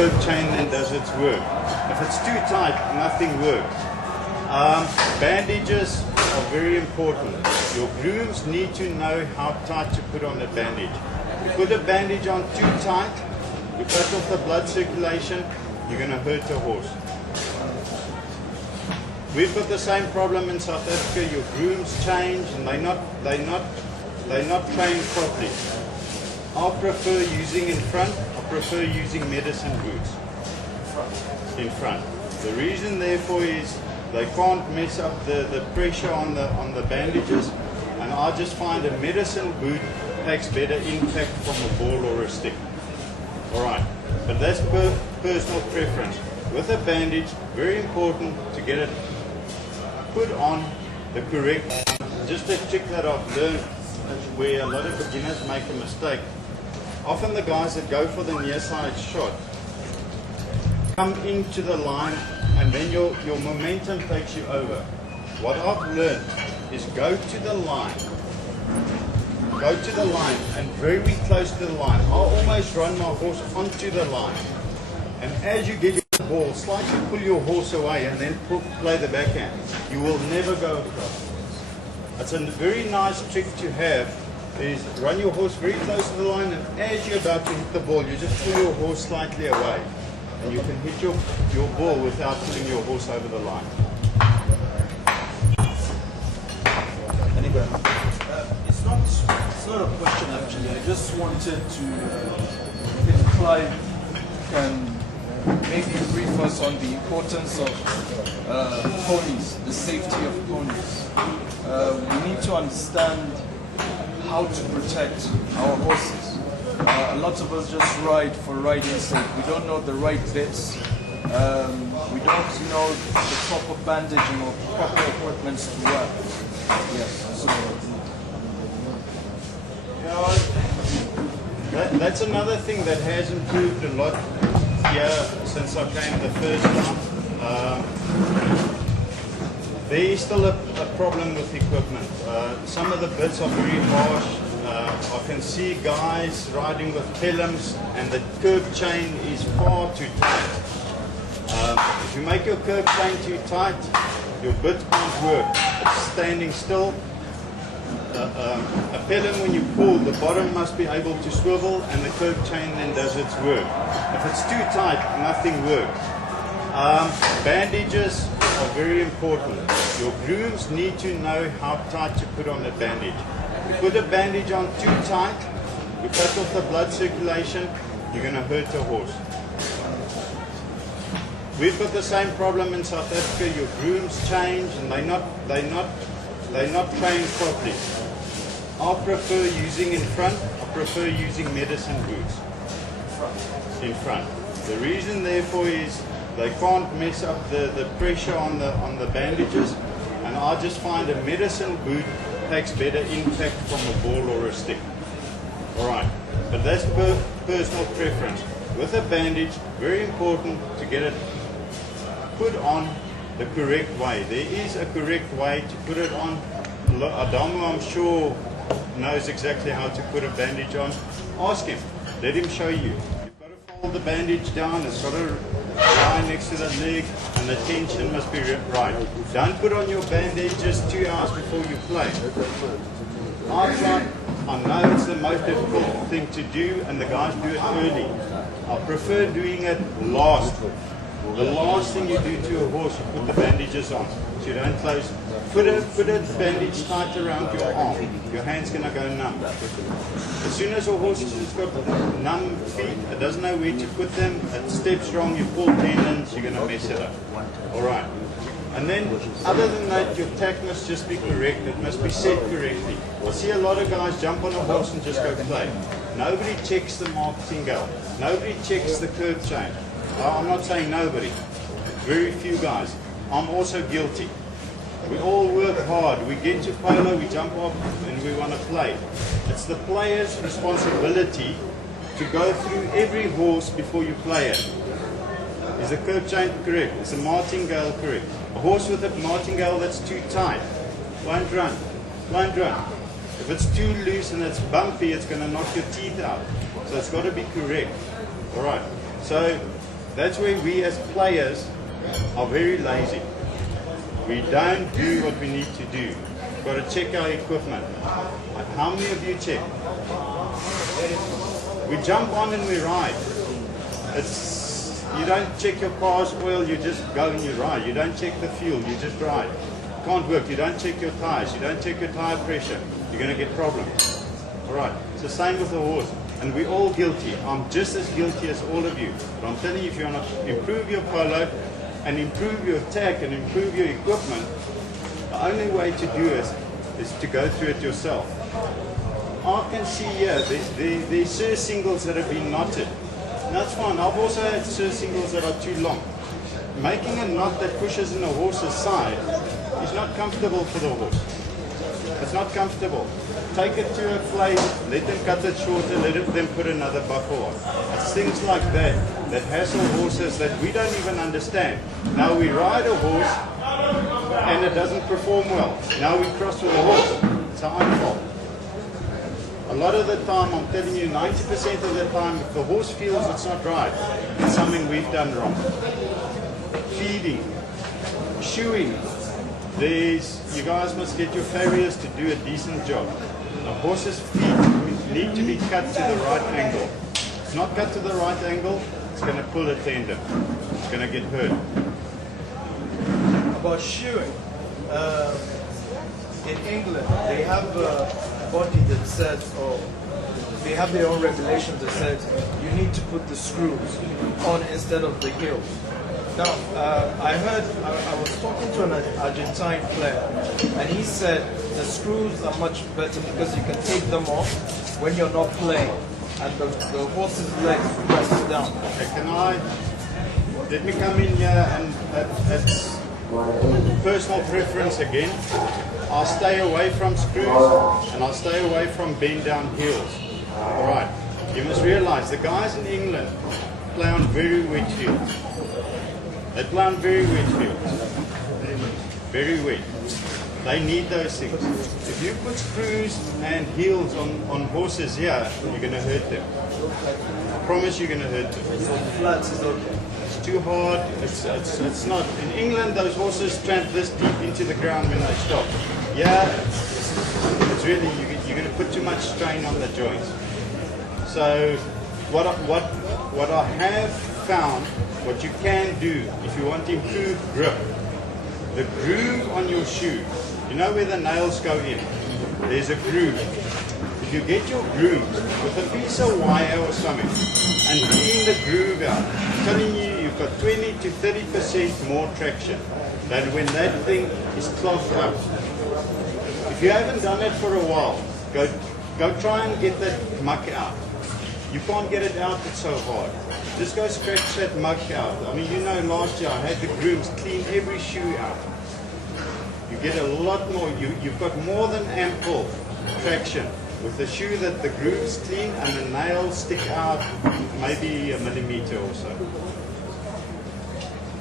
curb chain then does its work. If it's too tight, nothing works. Bandages are very important. Your grooms need to know how tight to put on a bandage. If you put a bandage on too tight, you cut off the blood circulation, you're going to hurt the horse. We've got the same problem in South Africa. Your grooms change and they're not trained properly. I prefer using in front. I prefer using medicine boots in front. The reason therefore is they can't mess up the pressure on the bandages, and I just find a medicine boot takes better impact from a ball or a stick. Alright, but that's personal preference. With a bandage, very important to get it put on the correct. Just a trick that I've learned where a lot of beginners make a mistake. Often the guys that go for the near side shot come into the line and then your momentum takes you over. What I've learned is go to the line and very close to the line. I'll almost run my horse onto the line, and as you get your ball, slightly pull your horse away and then play the backhand. You will never go across. It's a very nice trick to have, is run your horse very close to the line, and as you're about to hit the ball, you just pull your horse slightly away. And you can hit your ball without pulling your horse over the line. It's not a question actually. I just wanted to if Clive can maybe brief us on the importance of ponies, the safety of ponies. We need to understand how to protect our horses. A lot of us just ride for riding's sake. We don't know the right bits. We don't know the proper bandaging or proper equipment to wear. Yes. That's another thing that has improved a lot here since I came the first time. There is still a problem with equipment. Some of the bits are very harsh. I can see guys riding with pelhams and the curb chain is far too tight. If you make your curb chain too tight, your bit can't work. It's standing still. A pelham, when you pull, the bottom must be able to swivel and the curb chain then does its work. If it's too tight, nothing works. Bandages are very important. Your grooms need to know how tight to put on a bandage. If you put a bandage on too tight, you cut off the blood circulation, you're going to hurt the horse. We've got the same problem in South Africa. Your grooms change and they're not trained properly. I prefer using in front. I prefer using medicine boots in front. The reason therefore is they can't mess up the pressure on the bandages, and I just find a medicine boot takes better impact from a ball or a stick. Alright, but that's personal preference. With a bandage, very important to get it put on the correct way. There is a correct way to put it on. Adamu, I'm sure, knows exactly how to put a bandage on. Ask him. Let him show you. You've got to fold the bandage down. It's got to lie next to the leg, and the tension must be right. Don't put on your bandage just 2 hours before you play. I know it's the most difficult thing to do, and the guys do it early. I prefer doing it last. The last thing you do to a horse, you put the bandages on, so you don't close. Put a bandage tight around your arm. Your hand's going to go numb. As soon as a horse has got numb feet, it doesn't know where to put them, it steps wrong, you pull tendons, you're going to mess it up. Alright. And then, other than that, your tack must just be correct. It must be set correctly. I see a lot of guys jump on a horse and just go play. Nobody checks the martingale. Nobody checks the curb chain. I'm not saying nobody. Very few guys. I'm also guilty. We all work hard. We get to Polo, we jump off, and we want to play. It's the player's responsibility to go through every horse before you play it. Is the curb chain correct? Is the martingale correct? A horse with a martingale that's too tight won't run. Won't run. If it's too loose and it's bumpy, it's going to knock your teeth out. So it's got to be correct. Alright. So That's where we as players are very lazy. We don't do what we need to do. We've got to check our equipment. How many of you check? We jump on and we ride. You don't check your car's oil, you just go and you ride. You don't check the fuel, you just ride. Can't work. You don't check your tires, you don't check your tire pressure. You're going to get problems. All right. It's the same with the horse. And we're all guilty. I'm just as guilty as all of you. But I'm telling you, if you want to improve your polo and improve your tech and improve your equipment, the only way to do it is to go through it yourself. I can see here, there's surf singles that have been knotted. And that's fine. I've also had surf singles that are too long. Making a knot that pushes in a horse's side is not comfortable for the horse. It's not comfortable. Take it to a place, let them cut it shorter, let them put another buckle on. It's things like that that hassle horses that we don't even understand. Now we ride a horse and it doesn't perform well. Now we cross with a horse. It's our own fault. A lot of the time, I'm telling you, 90% of the time, if the horse feels it's not right, it's something we've done wrong. Feeding, shoeing. You guys must get your farriers to do a decent job. A horse's feet need to be cut to the right angle. If it's not cut to the right angle, it's going to pull a tendon. It's going to get hurt. About shoeing, in England, they have a body that says, or they have their own regulations that says you need to put the screws on instead of the heels. Now, I was talking to an Argentine player, and he said the screws are much better because you can take them off when you're not playing, and the horse's legs press down. Okay, let me come in here, and that's personal preference again. I'll stay away from screws, and I'll stay away from bend down heels. All right, you must realize the guys in England play on very wet fields. They play on very wet fields. Very wet. They need those things. If you put screws and heels on horses here, you're going to hurt them. I promise you're going to hurt them. So flats is okay. It's too hard. It's not. In England, those horses tramp this deep into the ground when they stop. Yeah, it's really, you're going to put too much strain on the joints. So what I have found, what you can do if you want to improve grip, the groove on your shoe, you know where the nails go in? There's a groove. If you get your grooves with a piece of wire or something and clean the groove out, I'm telling you, you've got 20 to 30% more traction than when that thing is clogged up. If you haven't done it for a while, go try and get that muck out. You can't get it out, it's so hard. Just go scratch that muck out. I mean, you know, last year I had the grooms clean every shoe out. You get a lot more, you've got more than ample traction with the shoe that the grooves clean and the nails stick out maybe a millimeter or so.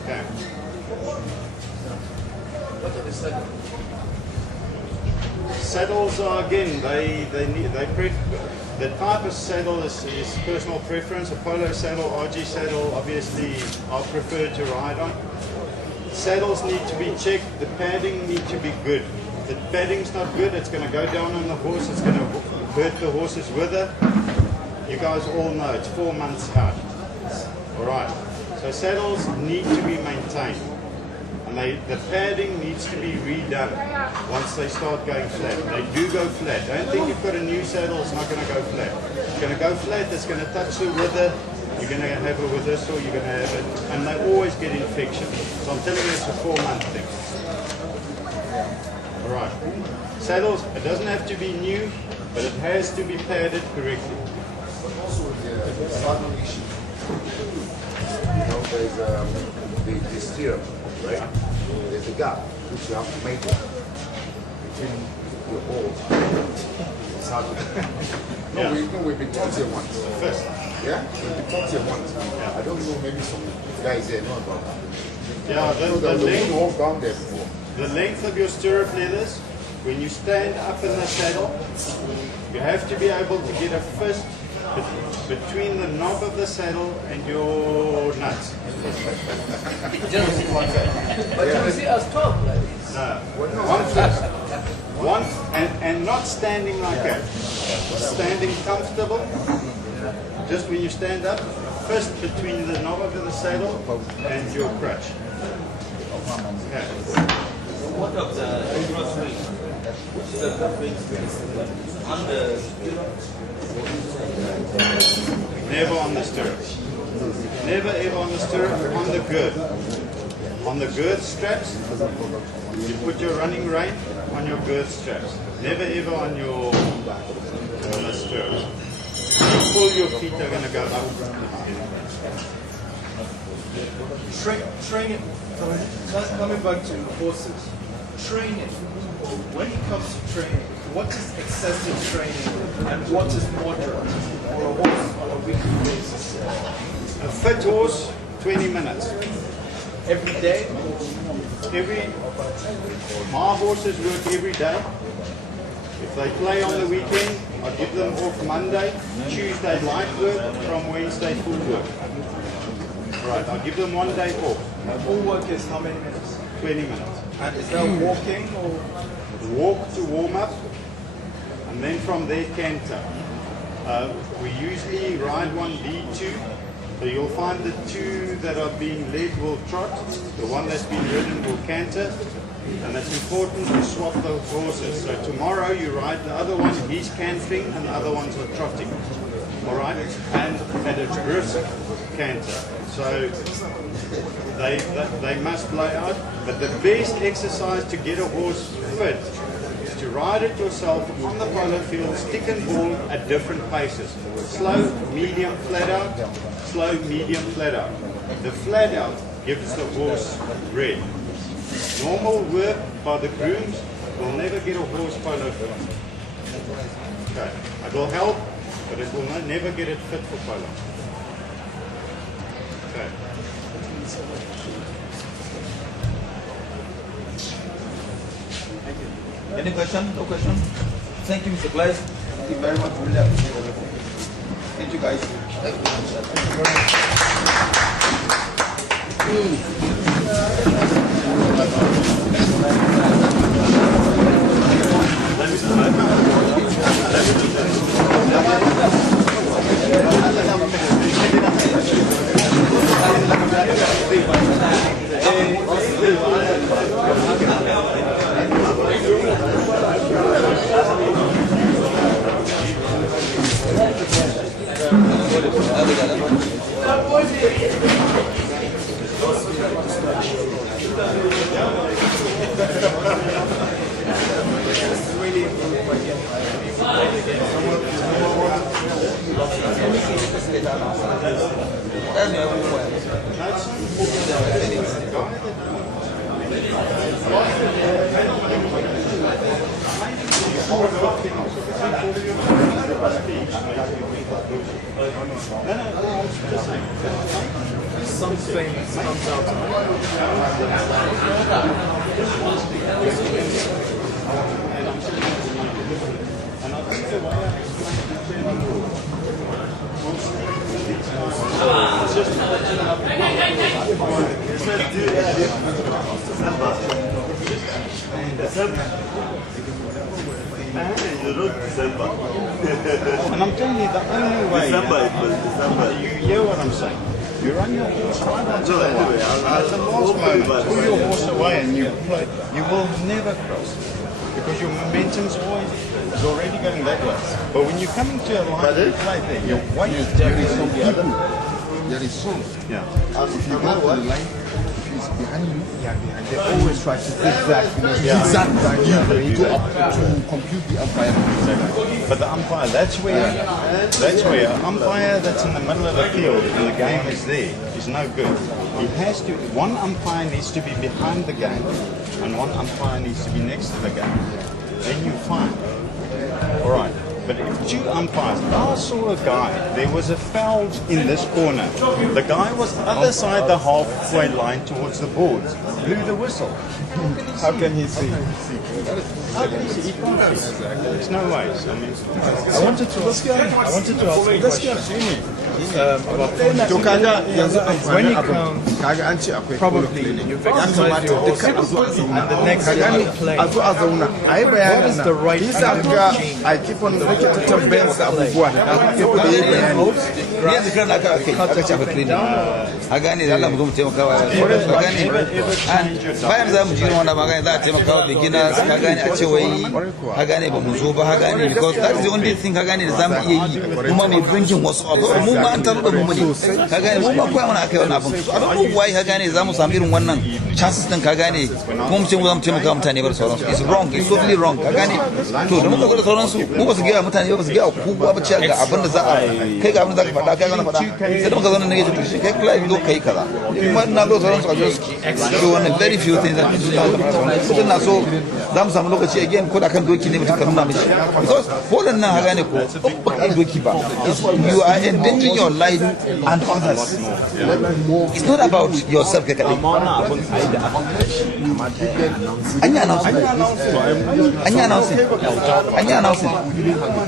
Okay. What are the saddles? Saddles are, again, the type of saddle is personal preference. A polo saddle, RG saddle, obviously I prefer to ride on. Saddles need to be checked, the padding need to be good. If the padding's not good, it's going to go down on the horse, it's going to hurt the horse's wither. You guys all know it's 4 months out. Alright, so saddles need to be maintained. And the padding needs to be redone once they start going flat. They do go flat. Don't think you've got a new saddle, it's not going to go flat. It's going to go flat, it's going to touch the wither, you're going to have a wither sore, you're going to have it, and they always get infection. So I'm telling you it's a 4-month thing. Alright. Saddles, it doesn't have to be new, but it has to be padded correctly. Also, the saddle issue. You know, there's the stirrup. Right? There's a gap which you have to make between your balls. No, we've been taught here once. First. Yeah? We've been taught here once. Yeah. I don't know, maybe some guys there know about that. Yeah, the length, all down there before. the length of your stirrup leathers, when you stand up in the saddle, you have to be able to get a fist between the knob of the saddle and your nuts. But you see us talk like this. One, and not standing like that. Standing comfortable. Just when you stand up, first between the knob of the saddle and your crutch. Okay. What of the crossway? Which is the on the Never on the stirrup. Never ever on the stirrup, on the girth. On the girth straps, you put your running rein on your girth straps. Never ever on your stirrup. You pull, your feet are going to go up. Training, coming back to horses, training. When it comes to training, what is excessive training and what is moderate for a horse on a weekly basis? A fit horse, 20 minutes. Every day? My horses work every day. If they play on the weekend, I give them off Monday, Tuesday light work, from Wednesday full work. Right, I'll give them 1 day off. Full work is how many minutes? 20 minutes. And is that walking or? Walk to warm up, and then from there canter. We usually ride one lead-2, so you'll find the two that are being led will trot, the one that's been ridden will canter, and it's important to swap those horses. So tomorrow you ride the other one, he's cantering, and the other ones are trotting. All right, and at a brisk canter. So they must lay out, but the best exercise to get a horse fit is to ride it yourself on the polo field, stick and ball at different paces. Slow, medium, flat out, slow, medium, flat out. The flat out gives the horse red. Normal work by the grooms will never get a horse polo fit. Okay, it will help, but it will never get it fit for polo. Okay. any question? No question? Thank you, Mr. Clive. Thank you very much. Really appreciate everything. Thank you, guys. Something comes out. And I'm telling you, the only way, you hear what I'm saying. You run your horse right onto the line. At the last moment, pull your horse away and you play. You will never cross because your momentum's already going that way. But when you're coming to a line, you play there. Your weight is definitely the other. There is so. Yeah. If you go to the line, if he's behind you, they always try to zigzag, you go up to compute the umpire. But the umpire, that's where an umpire that's in the middle of the field and the game is there is no good. He has to. One umpire needs to be behind the game, and one umpire needs to be next to the game. Then you find. All right. But if two umpires, I saw a guy, there was a foul in this corner. The guy was other side the halfway line towards the boards, blew the whistle. How can he see? How can he see? He can't see. There's no ways. I mean, I wanted to ask a question. When you come, probably you've exercised your horse and the next time you play, what is the right change? I keep on looking to turn bends up before bayan za mu ji wannan magana za a taimaka wa beginners ka gane a ce wai ka gane ba mu zo ba ka gane because that is the only thing ka gane da za mu iya yi kuma mai bringing wasu abu mu ma an taru da mu ne ka gane mu ba koya mana akai wannan abun so I don't know why ka gane za mu samu irin wannan chances din ka gane kuma mu ce mu za mu taimaka mutane ba da sauransu it's wrong it's totally wrong ka gane to da muka zo da sauransu mu ba su gaya mutane ba su gaya ku ba ce ga abin da za a kai ga abin da za ka faɗa kai ga na faɗa sai da muka zo nan ne to kai Clive zo kai kaza kuma na zo sauransu a just so wannan very few things that mutum na so za mu samu lokaci again ko da kan doki ne mutum ka nuna mishi because Poland nan haga ne ko ba ka doki ba you are endangering your life and others it's not about yourself kai kadai anya announcing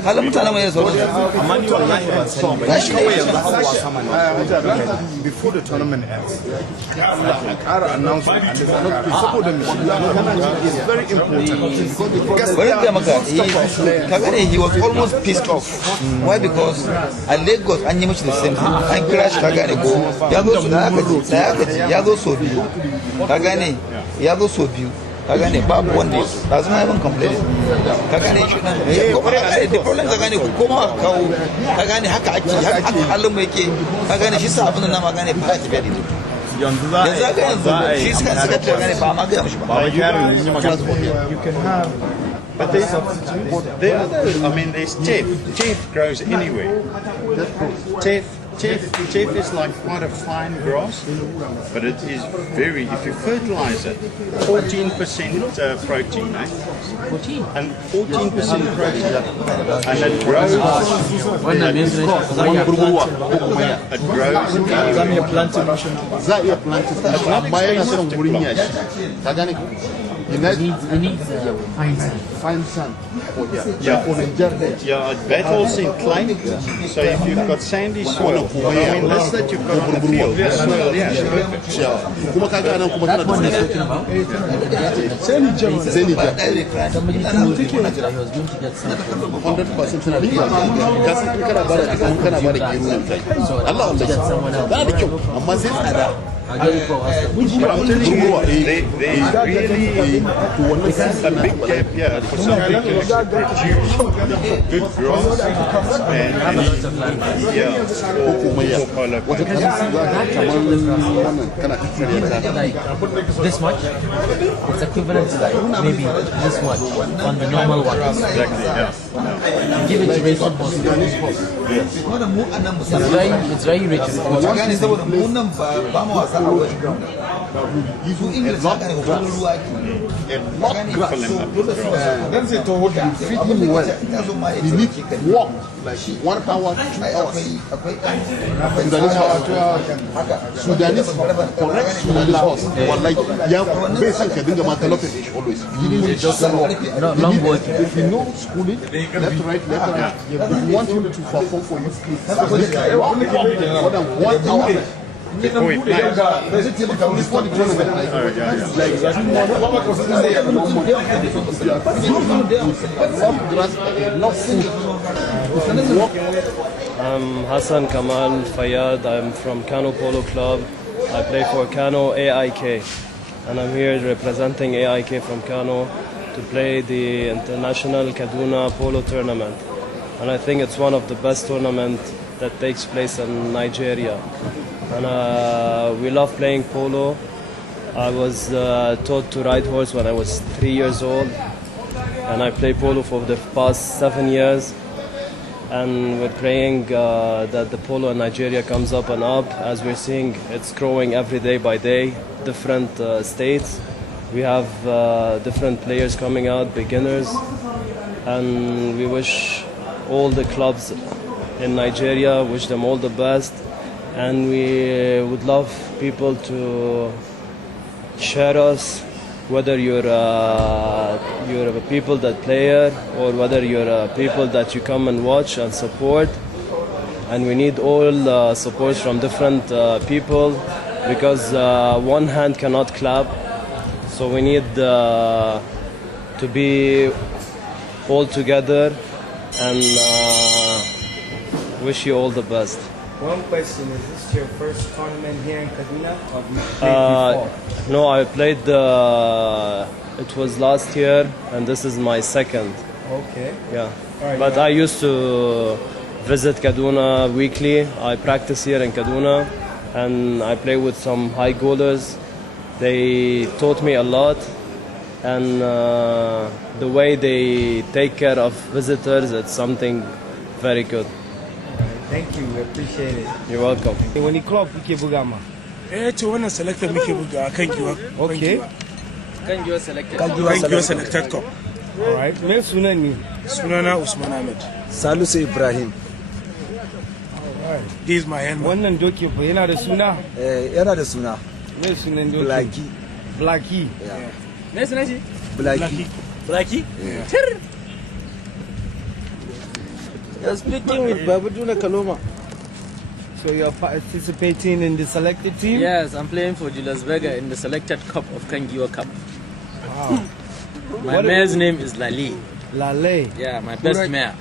halin mutanen mai da sauransu amma ni wallahi ban sani ba shi kawai yanzu an wasa mana before the tournament ends ƙara announcement and saboda it's very important bari da maka he was almost pissed off why because a Lagos an yi mishi the same thing an kira shi ka gane ko ya zo so biyu ka gane ya zo so biyu ka gane babu wanda ya so da zama yaban complain ka gane shi nan the problem ka gane kuma kawo ka gane haka ake haka halin mai yake ka gane shi sa abin da na ma gane ba ta biya dai yanzu za a yi shi suka gane ba ma ga mishi ba You can have. but the other, I mean, there's teff. Teff grows anywhere. Teff is like quite a fine grass, but it is very, if you fertilize it, 14% protein, eh? 14? And 14% protein. And it grows. It grows. za a iya planting amma yana son wurin yashi it needs fine sand Yeah, it battles in clay. So if you've got sandy soil, I mean, less that you've got on the field, the soil, kuma kaga nan kuma tana da sand 100% tana da ka san kana ba da gero nan kai Allah Allah da da kyau amma sai tsada there's really a big gap here for somebody to produce good grass for polo. This much, it's equivalent to like maybe this much on the normal one. Exactly, yeah. Give it to race on post. It's very rich in protein. feed him well. You need walk 1 hour, 2 hours. Sudanese correct Sudanese horse. Like basic dinga ma galloping always. You just walk. Long walk. If you know schooling, left right. If you want him to perform for you, more than 1 hour. Before we play. I'm Hassan Kamal Fayyad. I'm from Kano Polo Club. I play for Kano AIK, and I'm here representing AIK from Kano to play the International Kaduna Polo Tournament. And I think it's one of the best tournaments that takes place in Nigeria. And we love playing polo. I was taught to ride horse when I was 3 years old, and I play polo for the past 7 years. And we're praying that the polo in Nigeria comes up and up. As we're seeing, it's growing every day by day. Different states, we have different players coming out, beginners, and we wish all the clubs in Nigeria, wish them all the best, and we would love people to share us, whether you're a people that player or whether you're a people that you come and watch and support. And we need all support from different people, because one hand cannot clap. So we need to be all together, and wish you all the best. One question, is this your first tournament here in Kaduna, or have you played before? No, I played, it was last year, and this is my second. Okay. Yeah. Alright, But yeah. I used to visit Kaduna weekly. I practice here in Kaduna, and I play with some high goalers. They taught me a lot, and the way they take care of visitors, it's something very good. Thank you, we appreciate it. You're welcome. Wani club kuke buga ma? ce wannan selector muke buga kan giwa. Okay. Kan giwa selected. Kan giwa selected cup. Alright. Me sunan ni? Sunana Usman Ahmed. Salisu Ibrahim. Alright. This is my helmet. Wannan doki fa yana da suna? Yana da suna. Me sunan doki? Blackie. Blackie. Me sunan shi? Blackie. Blackie? Yeah. You're speaking with Babuduna Kaloma. So you're participating in the selected team? Yes, I'm playing for Julius Berger in the selected cup of Kangiwa Cup. Wow. My mare's name is Lale. Lale? Yeah, my best mare.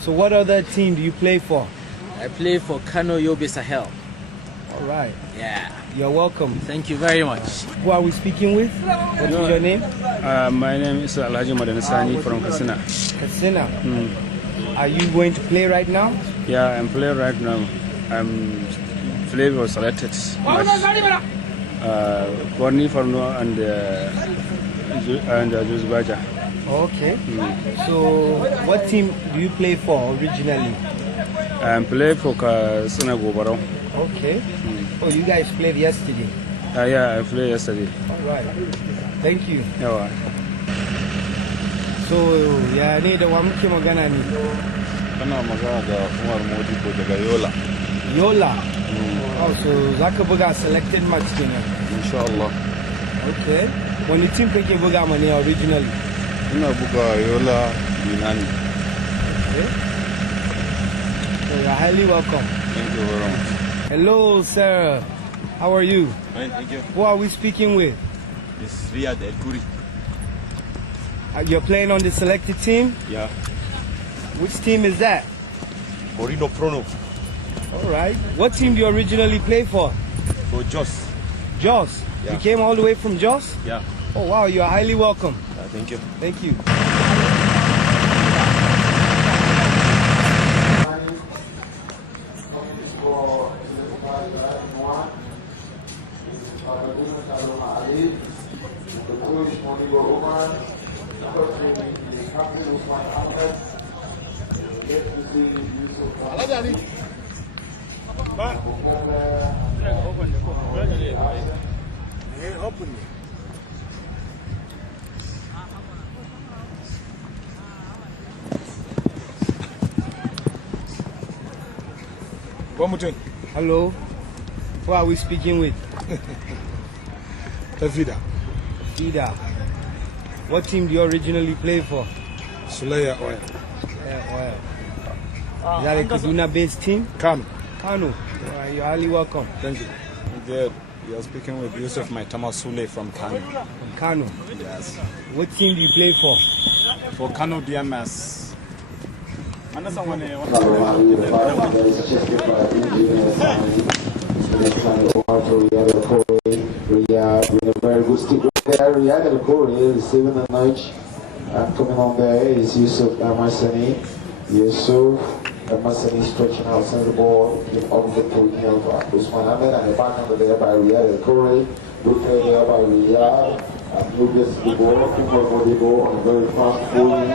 So what other team do you play for? I play for Kano Yobe Sahel. All right. Yeah. You're welcome. Thank you very much. Who are we speaking with? What is your name? My name is Alhaji Madansani from Katsina. Katsina. Are you going to play right now? Yeah, I'm playing right now. I'm playing for selected match. Korni Farno and Juzbaja. Okay. So what team do you play for originally? I'm playing for Katsina Gobarao. Okay. Oh, you guys played yesterday? Yeah, I played yesterday. All right. Thank you. Yeah. So, ya ne da wa muke magana ne? Kana magana da Umar Modibo daga Yola. Yola? Oh, so zaka buga selected match kenan? Inshallah. Okay. Wani team kake buga ma ne originally? Ina buga Yola Binani. Okay. So you're highly welcome. Thank you very much. Hello, sir. How are you? Fine, thank you. Who are we speaking with? This is Riyad El Kuri. You're playing on the selected team? Yeah. Which team is that? Morino Prono. All right. What team do you originally play for? For Jos. Jos? Yeah. You came all the way from Jos? Yeah. Oh, wow. You are highly welcome. Thank you. Thank you. Hello. Who are we speaking with? Tafida. Fida. What team do you originally play for? Sulaya Oil. Yeah, well. Is that a Kaduna-based team? Kano. Kano. You're highly welcome. Thank you. There, you're speaking with Yusuf Maitama Sule from Kano. From Kano. Yes. What team do you play for? For Kano DMS. Riyad with a very good stick there. Riyad El Khoury receiving the nudge, and coming on there is Yusuf Masani. Yusuf Masani stretching outside the ball, giving up the point of Usman Ahmed, and the back under there by Riyad El Khoury. Good play there by Riyad. And you gets the ball, Ungwar Modibo on a very fast bowling.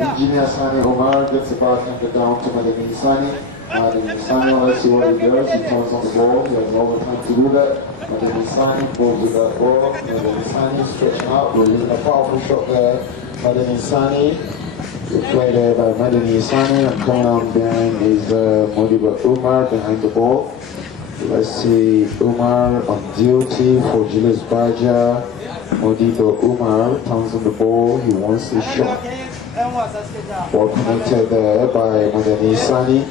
Engineer Sani Omar gets the back under down to Madani Sani. Madani Sani, let's see what he does. He turns on the ball. He has no time to do that. Madani Sani pulls with that ball. Madani Sani stretching out, releasing a powerful shot there. Madani Sani Played there by Madani Sani, and coming on behind is Modiba Umar behind the ball. Let's see Umar on duty for Julius Baja. Modiba Umar turns on the ball, he wants the shot. Ball connected there by Madani Sani.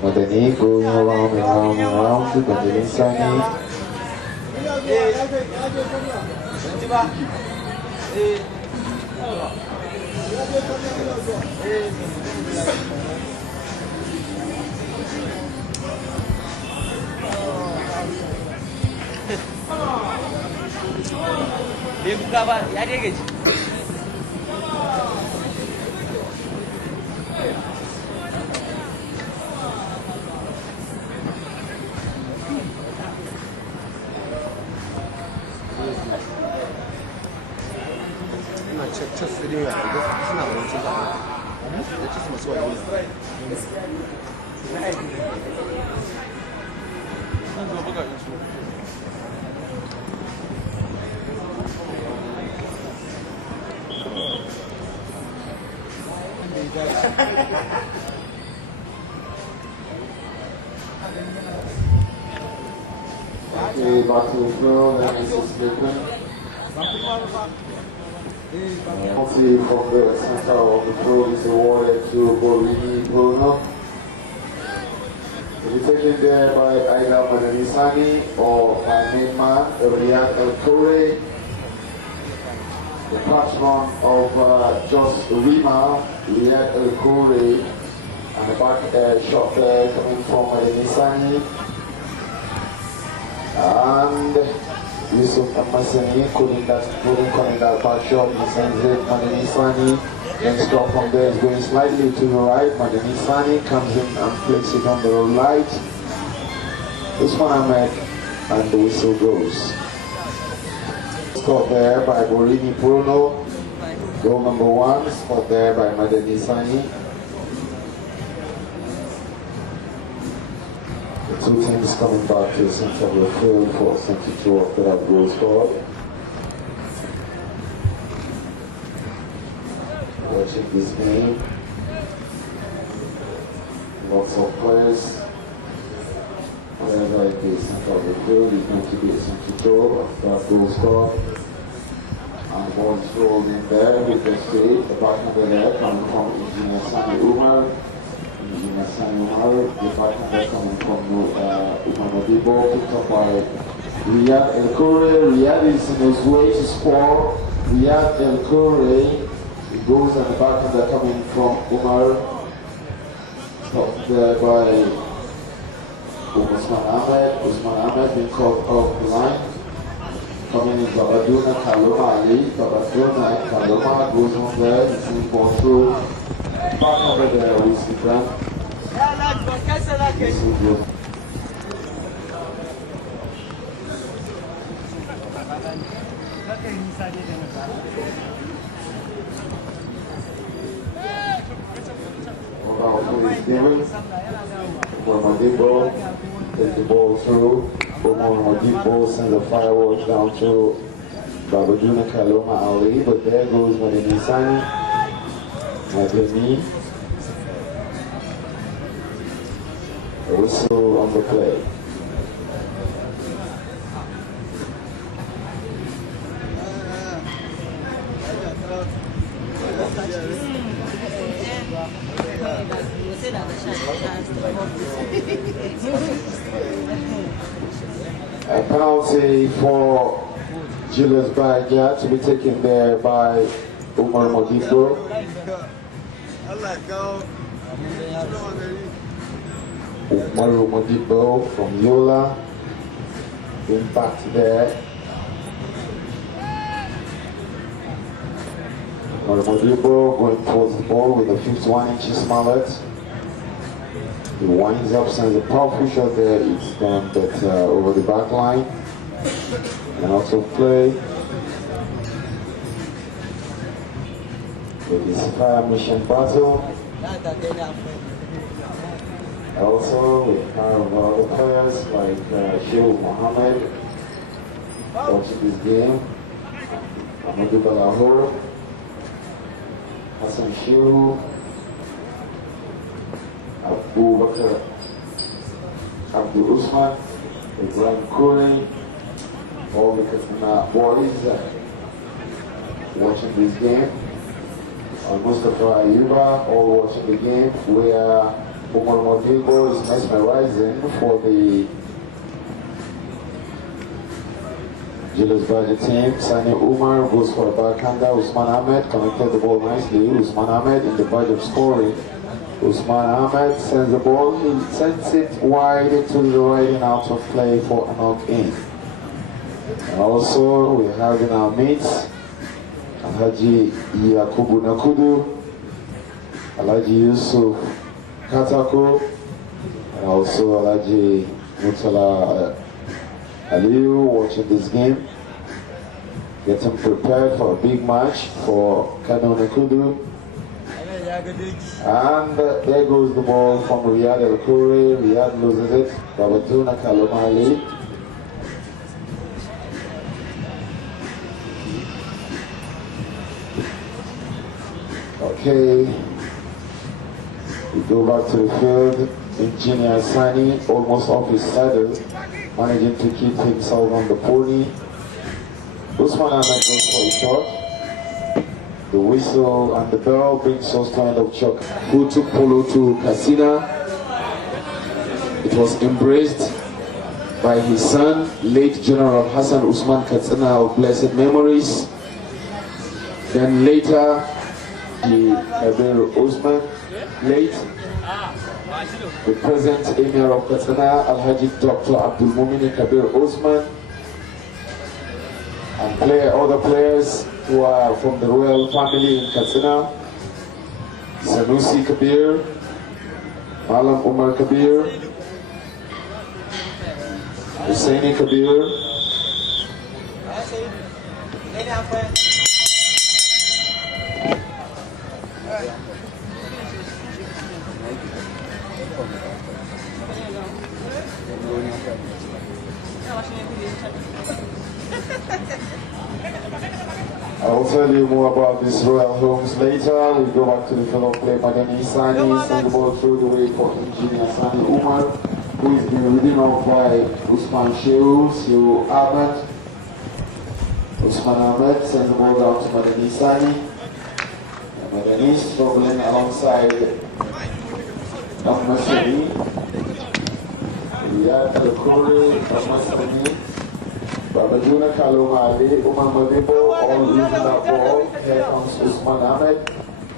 Madani going around and around and around to Madani Sani. Okay, back to the throw, that is Equine. Penalty from the center of the throw is awarded to Polo. To be taken there by either Madanisani or Clive Millman, Riyad El Kore. The patron of Jos Rima, Riyad El Kore, and the back shot there coming from Madanisani. And Yusuf Amasani couldn't connect that back shot. He sends it Madanisani. Next stop from there is going slightly to the right. Madanisani comes in and flicks it on the right. Usman Ahmed, and the whistle goes. Scored there by Borini Bruno. Goal number 1, scored there by Madanisani. The two teams coming back to the center of the field for 72 after that goal scored. Watching this game, lots of players. Wherever it is center of the field, is going to be a 72 after that goal scored. And the ball is rolled in there with the straight, the back of the net coming from Engineer Sani Umar. Engineer Sani Umar, the back of the coming from Umar Modibo, picked up by Riyad El Kore. Riyad is in his way to score. Riyad El Kore. It goes at the back of the coming from Umar. Stopped there by Usman Ahmed. Usman Ahmed being caught off the line. Coming in Kaduna Kaloma Ali. Kaduna Kaloma goes on there. He's in ball through. Back over there with Sikran. Modibo takes the ball through. Modibo sends the fireworks down to Babajuna Kaloma Ali, but there goes Madanisani. Madani. A whistle on the play. A penalty for Julius Baja to be taken there by Umar Modibo. Umar Modibo from Yola. Impact there. Umar Modibo going towards the ball with a 51-inch mallet. He winds up, sends a powerful shot there. It's done that over the back line. And also play. With his fire mission battle. Also with other players like Sheikh Mohammed watching this game. Ahmadu Balahur. Hassan Shehu, Abu Bakr, Abdul Usman, Ibrahim Kuri, all the Kaduna boys watching this game. Mustafa Ayuba, all watching the game, where Umar Modibo is mesmerizing for the Julius Baja team. Sani Umar goes for a backhanda. Usman Ahmed connected the ball nicely. Usman Ahmed in the verge of scoring. Usman Ahmed sends the ball, he sends it wide to the right and out of play for a knock-in. And also we have in our midst Alhaji Yakubu Nakudu, Alhaji Yusuf Katako, and also Alhaji Mutala Aliyu watching this game, getting prepared for a big match for Kaduna Kudu. And there goes the ball from Riyad El Khoury. Riyad loses it. Babatuna Kalomali. Okay, we go back to the field. Engineer Sani almost off his saddle, managing to keep himself on the pony. Usman Ahmed goes for a shot. The whistle and the bell brings us to end of Chuck, who took Polo to Katsina. It was embraced by his son, late General Hassan Usman Katsina of blessed memories. Then later, the Kabir Usman, late, the present Emir of Katsina, Alhaji Dr. Abdul Mumin Kabir Usman, and other players who are from the royal family in Katsina, Sanusi Kabir, Malam Umar Kabir, Husseini Kabir, I will tell you more about these royal homes later. We go back to the field of play. Madani Sani send the ball through the way for Engineer Sani Umar, who is being ridden off by Usman Shehu Ahmed. Usman Ahmed sends the ball down to Madani Sani. Madani struggling alongside Ahmasani. Riyad El Khoury, Ahmasani. Babajuna Kalomali, Umar Madibo, all losing that ball. Here comes Usman Ahmed.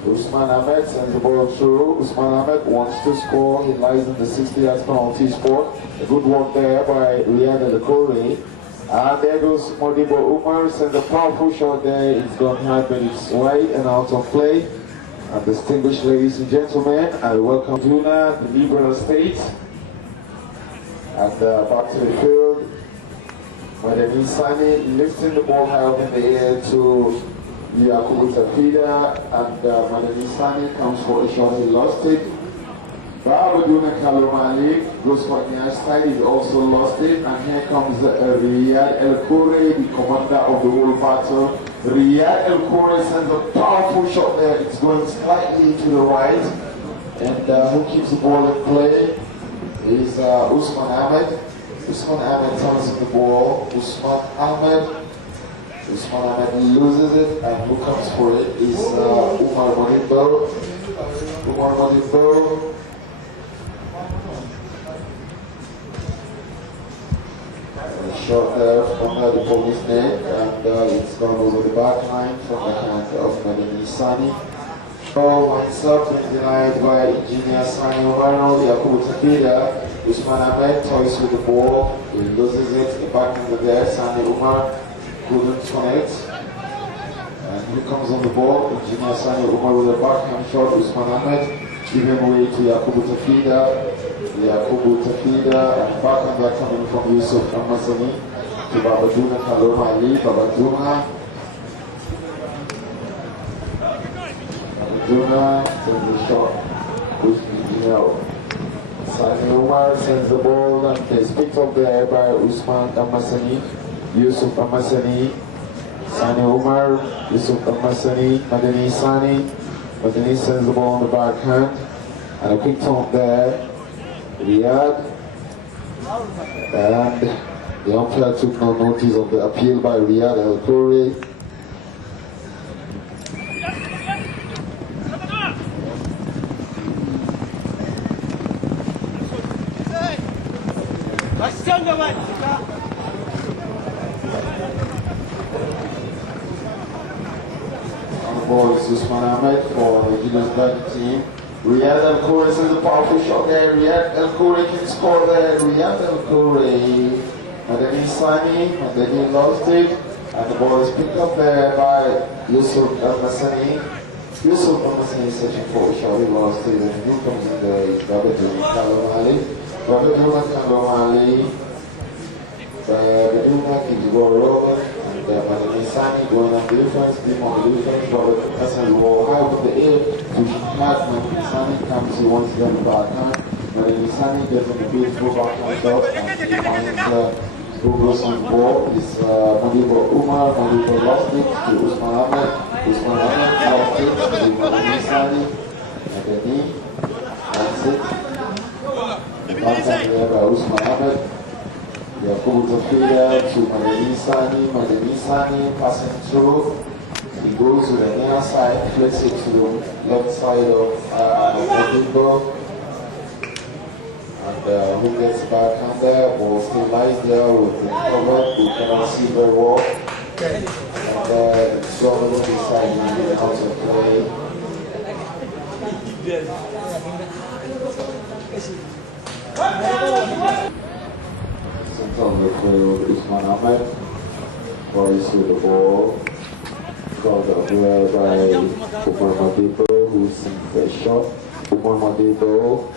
Usman Ahmed sends the ball through. Usman Ahmed wants to score. He lies in the 60-yard penalty spot. A good work there by Riyad El Khoury. And there goes Modibo Umar, sends a powerful shot there. It's gone hard, but it's wide and out of play. And distinguished ladies and gentlemen, I welcome Kaduna, the liberal state. And back to the field. Madani Sani lifting the ball high up in the air to Yakubu Tafida, and Madani Sani comes for a shot, he lost it. Babaduna Kalomali goes for the side, he also lost it, and here comes Riyad El Khoury, the commander of the whole battle. Riyad El Khoury sends a powerful shot there, it's going slightly to the right, and who keeps the ball in play is Usman Ahmed. Usman Ahmed turns the ball. Usman Ahmed loses it, and who comes for it is Umar Modibo. Umar Modibo. Shot there from the police net, and it's gone over the back line from the hand of Madani Sani. Once up and denied by Engineer Sani Umar, Yakubu Takida. Usman Ahmed toys with the ball, he loses it, back in the there, Sani Umar couldn't connect. And here comes on the ball, Engineer Sani Umar with a backhand shot, Usman Ahmed giving away to Yakubu Tafida. Yakubu Tafida, and backhand coming from Yusuf Amasani to Babaduna Kaloma Ali. Babaduna sends the shot, Sani Umar sends the ball, and it's picked up there by Usman Amasani, Yusuf Amasani, Sani Umar, Yusuf Amasani, Madani Sani, but then he sends the ball on the backhand, and a quick taunt there, Riyad, and the umpire took no notice of the appeal by Riyad El-Khoury. On the ball is Usman Ahmed for the Julius Black team. Riyad El-Khoury sends a powerful shot there. Riyad El-Khoury can score there. Riyad El-Khoury. And then he's signing, and then he lost it. And the ball is picked up there by Yusuf El-Masani. Yusuf El-Masani is searching for a shot. He lost it. And who comes in there is Babaduna Kalomali. Babaduna Kalomali. Babaduna Kijigoro. And Madanisani going on defense. Team on defense. Babaduna Hassan will high with the air. To Madanisani comes, he wants them backhand. Madanisani gets in a beautiful backhand shot. And he finds who goes on ball is Madibo Umar. Madibo lost it to Usman Ahmed. Usman Ahmed lost it to Madanisani. And then he, that's it. Backhand there by Usman Ahmed. Yakubu Tafida to Madanisani. Madanisani passing through. He goes to the near side, flicks it to the left side of Madibo. And who gets back on there? Ball still lies there with the cover. We cannot see very well. And it's on the side out of play. It's on the play with Usman Ahmed. Boys with the ball. Called up there by Umar Madibo, who sends the shot. Umar Madibo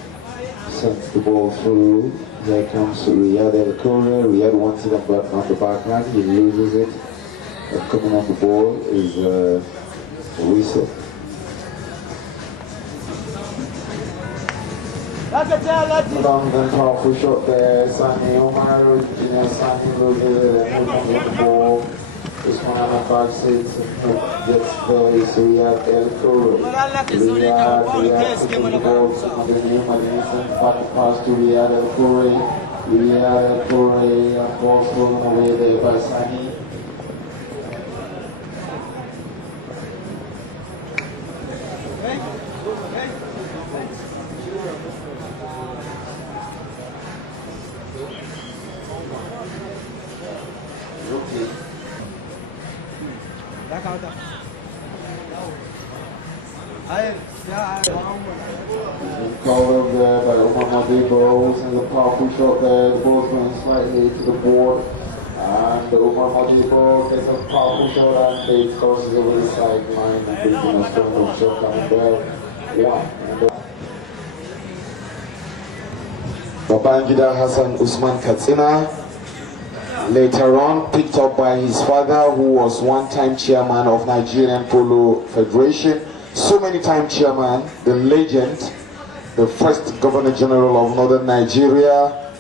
sends the ball through. Here comes Riyad El-Khoury. Riyad wants it on the backhand. He loses it. And coming on the ball is a whistle. Long and powerful shot there. Sani Omar, Junior Sani loses it and comes on the ball. Usman Ahmed back sits and gets there is Riyad El-Khoury. Riyad puts the ball to Madani back pass to Riyad El-Khoury. Riyad El-Khoury and ball thrown away there by Sani. Called up there by Umar Madibo, sends a powerful shot there. The ball's going slightly to the board, and Umar Madibo gets a powerful shot and they crosses over the sideline and brings in a strong shot down there. Babangida Hassan Usman Katsina, later on picked up by his father, who was one-time chairman of Nigerian Polo Federation, so many time chairman, the legend, the first Governor General of Northern Nigeria,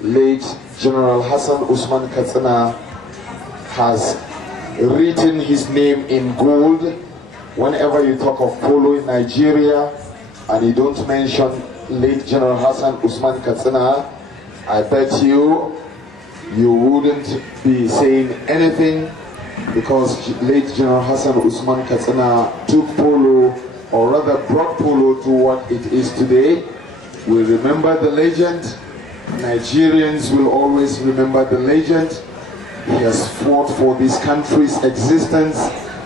late General Hassan Usman Katsina, has written his name in gold whenever you talk of polo in Nigeria and you don't mention late General Hassan Usman Katsina. I bet you wouldn't be saying anything, because late General Hassan Usman Katsina took polo, or rather brought polo to what it is today. We remember the legend. Nigerians will always remember the legend. He has fought for this country's existence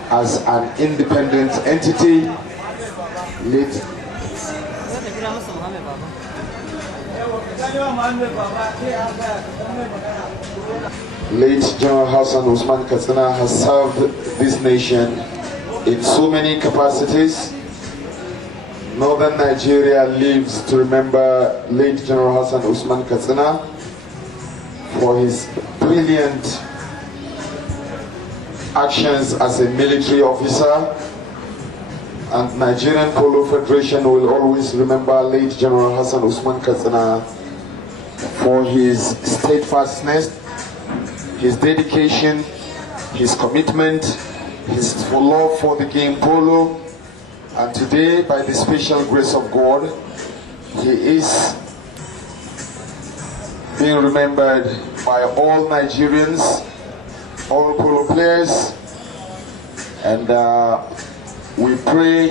as an independent entity. Late General Hassan Usman Katsina has served this nation in so many capacities. Northern Nigeria lives to remember late General Hassan Usman Katsina for his brilliant actions as a military officer, and Nigerian Polo Federation will always remember late General Hassan Usman Katsina for his steadfastness, his dedication, his commitment, his love for the game polo, And today, by the special grace of God, he is being remembered by all Nigerians, all polo players, and we pray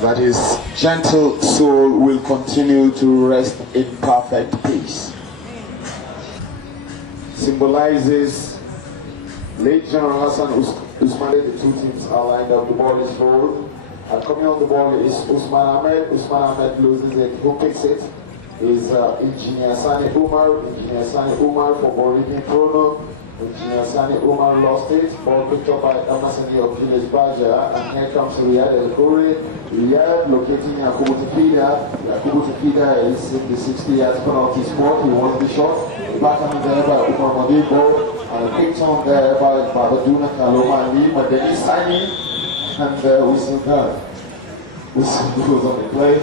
that his gentle soul will continue to rest in perfect peace. Symbolizes late General Hassan Usman. The two teams are lined up. The ball is rolled. And coming on the ball is Usman Ahmed. Usman Ahmed loses it. Who picks it? Is Engineer Sani Umar. Engineer Sani Umar for Borini Prono. Engineer Sani Umar lost it. Ball picked up by Amasani of Julius Baja. And here comes Riyad El Khoury. Riyad locating Yakubu Tafida. Yakubu Tafida is in the 60-yard penalty spot. He won the shot. Back on there by Umar Modibo. And picked on there by Babaduna Kaloma Ali. Madeni Sani. And Whistle goes on the play.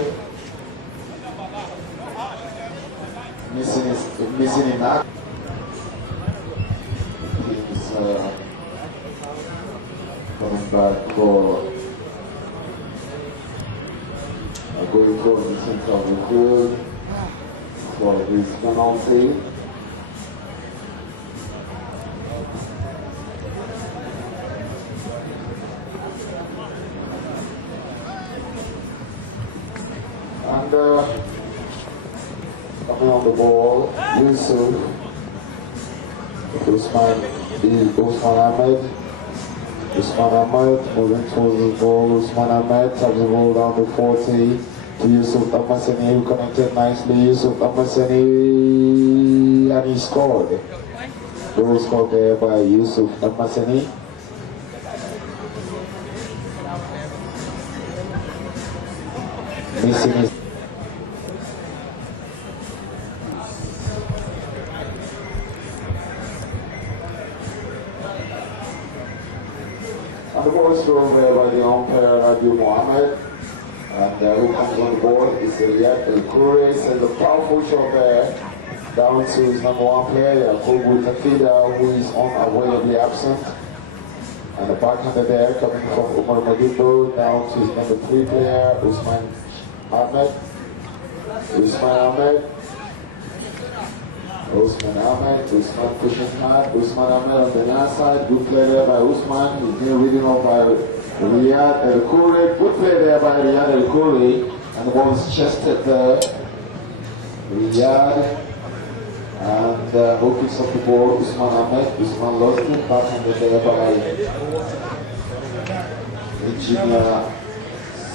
Missing him out. He's coming back for going for the center of the field for his penalty. And coming on the ball, Yusuf, Usman Ahmed. Usman Ahmed moving towards the ball. Usman Ahmed taps the ball down to 40 to Yusuf Amasani, who connected nicely. Yusuf Amasani, and he scored. Goal scored there by Yusuf Amasani. Missing his and the ball is thrown there by the umpire Abu Mohammed, and who comes on the board is Riyad El Khoury, and the powerful shot there down to his number one player Yakubu Tafida, who is unavoidably absent, and the backhander there coming from Umar Modibo down to his number 3 player Usman Ahmed. Usman pushing hard. Usman Ahmed on the last side. Good play there by Usman. He's being ridden off by Riyad El Khoury. Good play there by Riyad El Khoury. And the ball is chested there. Riyad. And who picks up the ball? Usman Ahmed. Usman lost it. Backhanded there by Engineer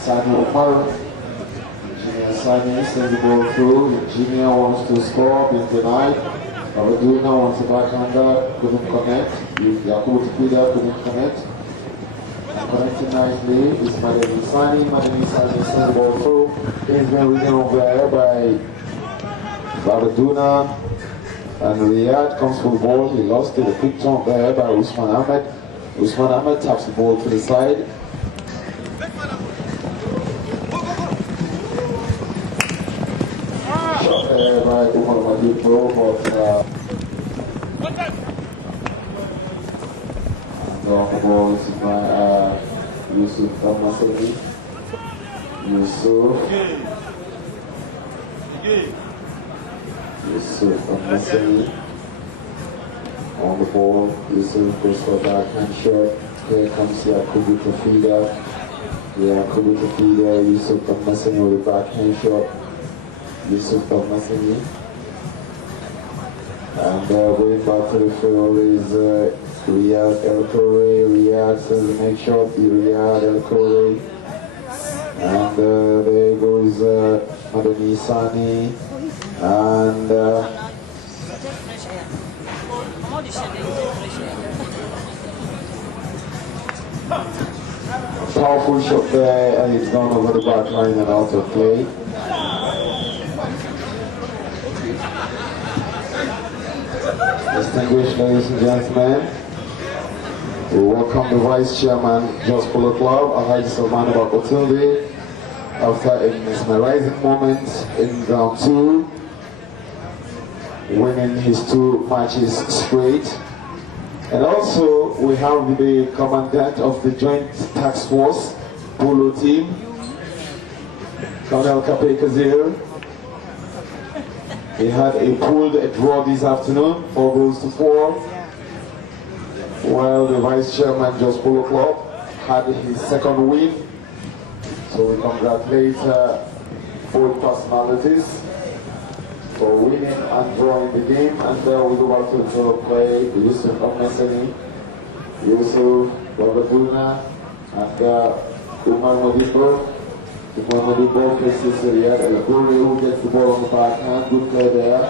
Sani Umar. Engineer Sani sends the ball through. Engineer wants to score, been denied. Babaduna wants a backhander, couldn't connect. Yakubu Tafida couldn't connect. Connecting nicely is Madeni Sani. Madeni Sani sends the ball through. He's been ridden over there by Babaduna. And Riyad comes for the ball. He lost it. A quick jump there by Usman Ahmed. Usman Ahmed taps the ball to the side. By Umar Madibo, but and off the ball is by Yusuf Amasani. Yusuf Amasani on the ball. Yusuf goes for a backhand shot. Here comes Yakubu Tafida. Yakubu Tafida, Yusuf Amasani with a backhand shot. Yusuf Amasani. And going back to the field is Riyad El Khoury. Riyad sends the next shot. Riyad El Khoury. And there goes Madani Sani. And powerful shot there, and it's gone over the back line and out of play. Distinguished ladies and gentlemen, we welcome the Vice Chairman, Jos Polo Club, Alhaji Salman Abakotunde, after a mesmerizing moment in round 2, winning his 2 matches straight. And also, we have the Commandant of the Joint Task Force, Polo team. Colonel Cape Kazir. They had a pooled draw this afternoon, 4 goals to 4. While the Vice Chairman, Jos Polo Club, had his second win. So we congratulate both personalities for winning and drawing the game. And we go back to the play. Yusuf Amesani, Yusuf Babaduna, and Umar Modibo. Umar Modibo faces Riyad El Khoury, who gets the ball on the backhand. Good play there.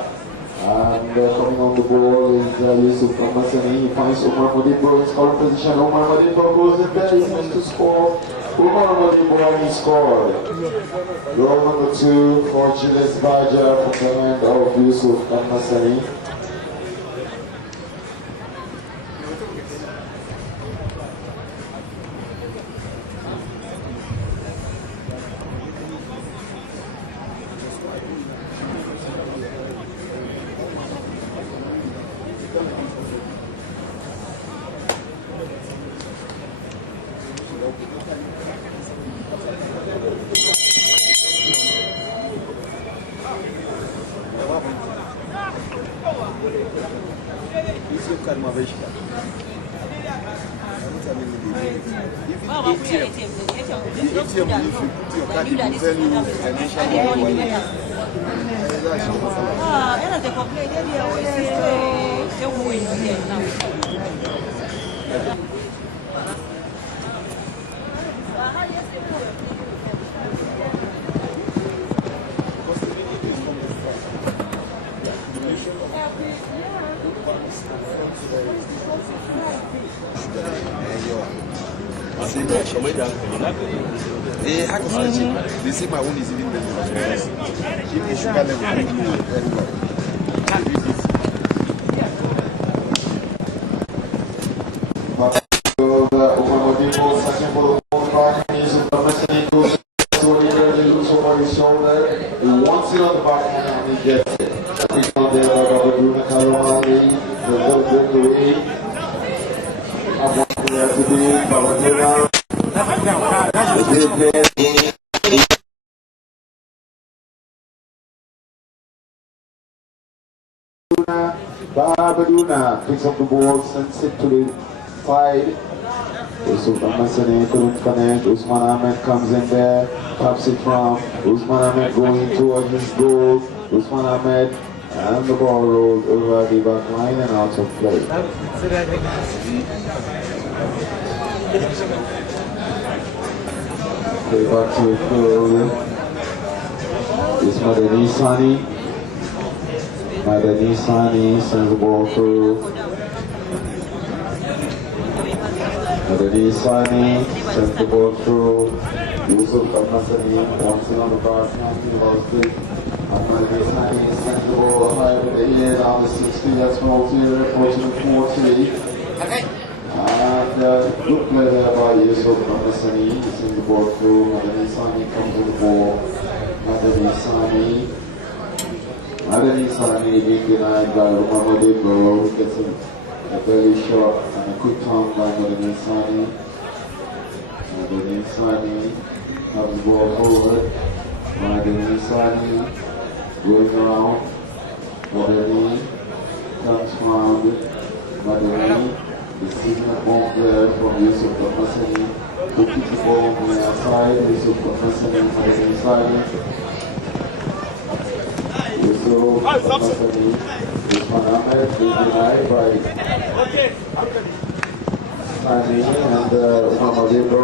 And coming on the ball is Yusuf Amesani. He finds Umar Modibo in scoring position. Umar Modibo goes in there. He has to score. Umar Modibo, he scored. Goal number 2 for Julius Baja from the end of Yusuf Amesani. They say my own is even better. If the sugar level very well. He wants it on the backhand and he gets it. He's on there, Kaduna Kalomali, the ball break away. I'm wanting there to be Babaduna. Babaduna picks up the ball, sends it to the side. Yusuf Amesani couldn't connect. Usman Ahmed comes in there, taps it from Usman Ahmed going toward his goal. Usman Ahmed, and the ball rolls over the back line and out of play. Play back to goal. It's Madani Sani. Madani Sani sends the ball through. Madani Sani sends the ball through. Yusuf Amesani wants it on the back, he lost it. And Madani Sani sends the ball high in the air down the 60, that's Maltier, approaching the 40. And good play there by Yusuf Amesani. He sends the ball through. Madani Sani comes with the ball. Madani Sani being denied by Umar Modibo, who gets a belly shot and a quick turn by Madani Sani. Madani Sani comes the ball forward. Madani Sani going around. Madani comes round. Madani receiving a bomb there from Yusuf Amesani, who keeps the ball on the outside. Yusuf Amesani, Madani Sani. Yusuf Amesani, Usman Ahmed being denied by Sani and Umar Modibo.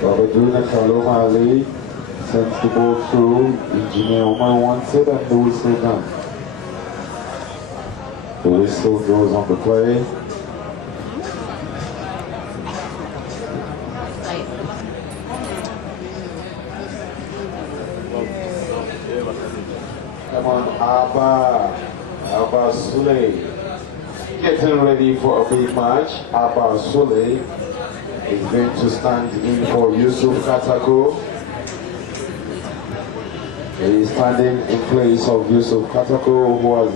Babaduna Kaloma Ali sends the ball through. Engineer Umar wants it and the whistle done. The whistle goes on the play. Come on, Abba Sule. Getting ready for a big match. Abba Sule is going to stand in for Yusuf Katako. He is standing in place of Yusuf Katako, who was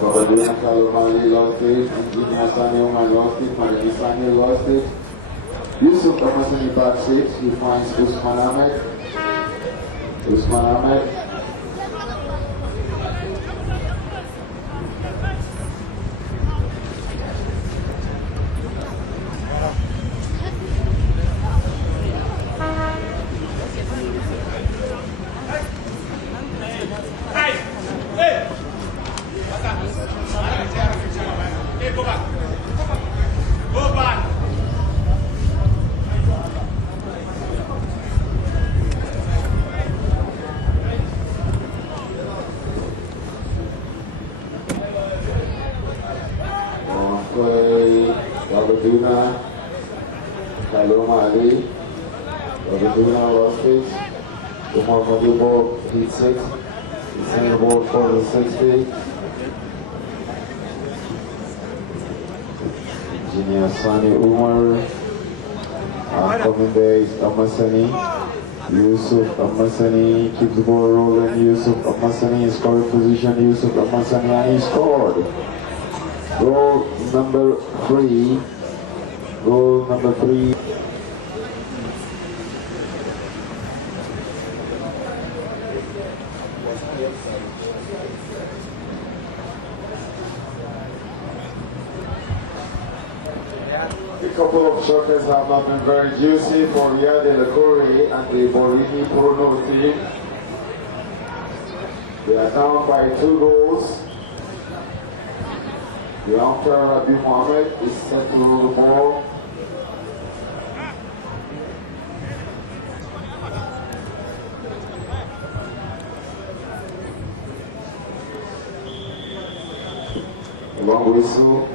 Babaduna Kalomali lost it, Engineer Sani Umar lost it, Madani Sani lost it. Yusuf Amasani back 6, he finds Usman Ahmed. Usman Ahmed. Kaduna, Kalomali, Kaduna lost it. Umar Modibo hit 6. He's sent the ball for the 60. Engineer Sani Umar. Coming there is Amasani. Yusuf Amasani keeps the ball rolling. Yusuf Amasani in scoring position. Yusuf Amasani, and he scored. Goal number 3. Goal number 3. A couple of shockers have not been very juicy for Yade Lakori and the Borini Polo team. They are down by 2 goals. The umpire Rabi Mohammed is set to rule the ball. A long whistle.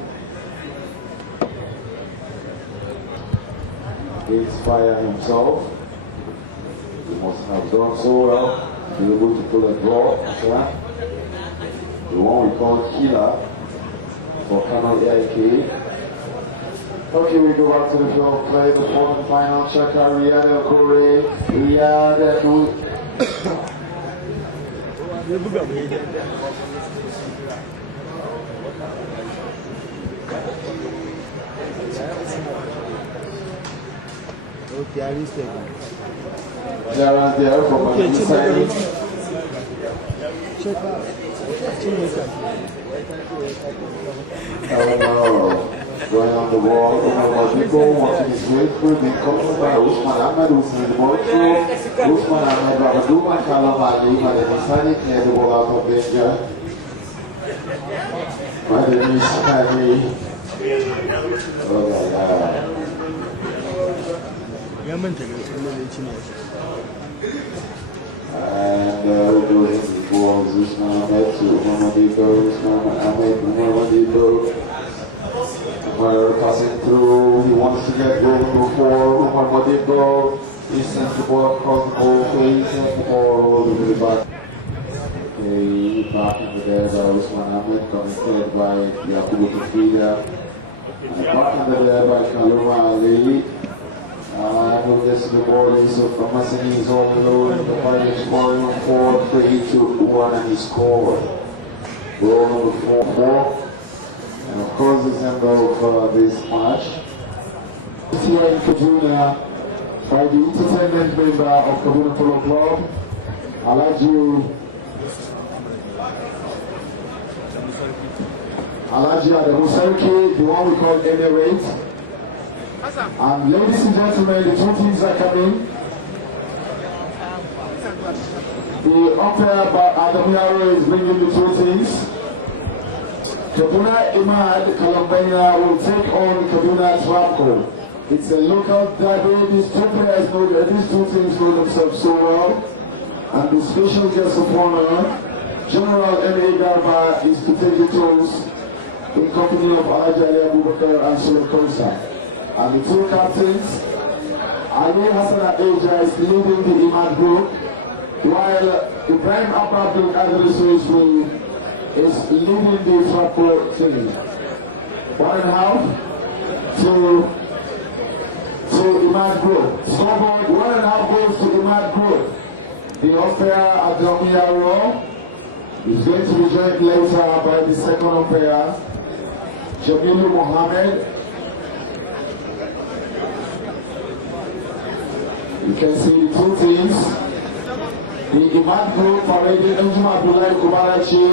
Gates fire himself. He must have done so well to be able to pull a draw. The one we call Killer. For Canal AIK. Okay, we go back to the field of play. The fourth and final checker, Riyad El Khoury. Riyad El there from inside. Check out. Going on the wall, Modibo watching his way through, being covered by Usman Ahmed, who's in the ball through. Usman Ahmed, Babaduma, Kalomali, Madani Sani, clear the ball out of danger. Madani Sani. Oh, and who goes into the balls? Usman Ahmed to Modibo, Usman Ahmed, Modibo. Passing through, he wants to get goal number 4, Umar Modibo. He sends the ball across the ball, he sends the ball all the way back. Okay, back in there by Usman Ahmed, coming cleared by Yakubu Kafida. And back in there by Kaluma Ali. And who gets the ball is from Masini, is all alone. The Farrier scoring 4-3-1, and he scored. Goal number 4. And of course, the symbol of this match is here in Kaduna by the entertainment member of Kaduna Polo Club, Alaji Sarki, the one we call Emirate. And ladies and gentlemen, the 2 teams are coming. The umpire Adamiaro is bringing the 2 teams. Kaduna Imad Kalambaya will take on Kaduna Trappco. It's a local derby. These 2 players know that these 2 teams know themselves so well. And the special guest of honor, General M.A. Garba, is to take the toes in company of Alhaji Ali Abubakar and Sulu Kosa. And the 2 captains, Ali Hassan Aja is leading the Imad group, while Ibrahim Abdul Qadir is leading the Trappco team. 1.5 to Imad group. Scoreboard 1.5 goals to Imad. Imad group. The umpire Adamiaro is going to be joined later by the second umpire, Jamilu Mohammed. You can see the two teams. The Imad group parading Enjuma Abdullah Kubarachi,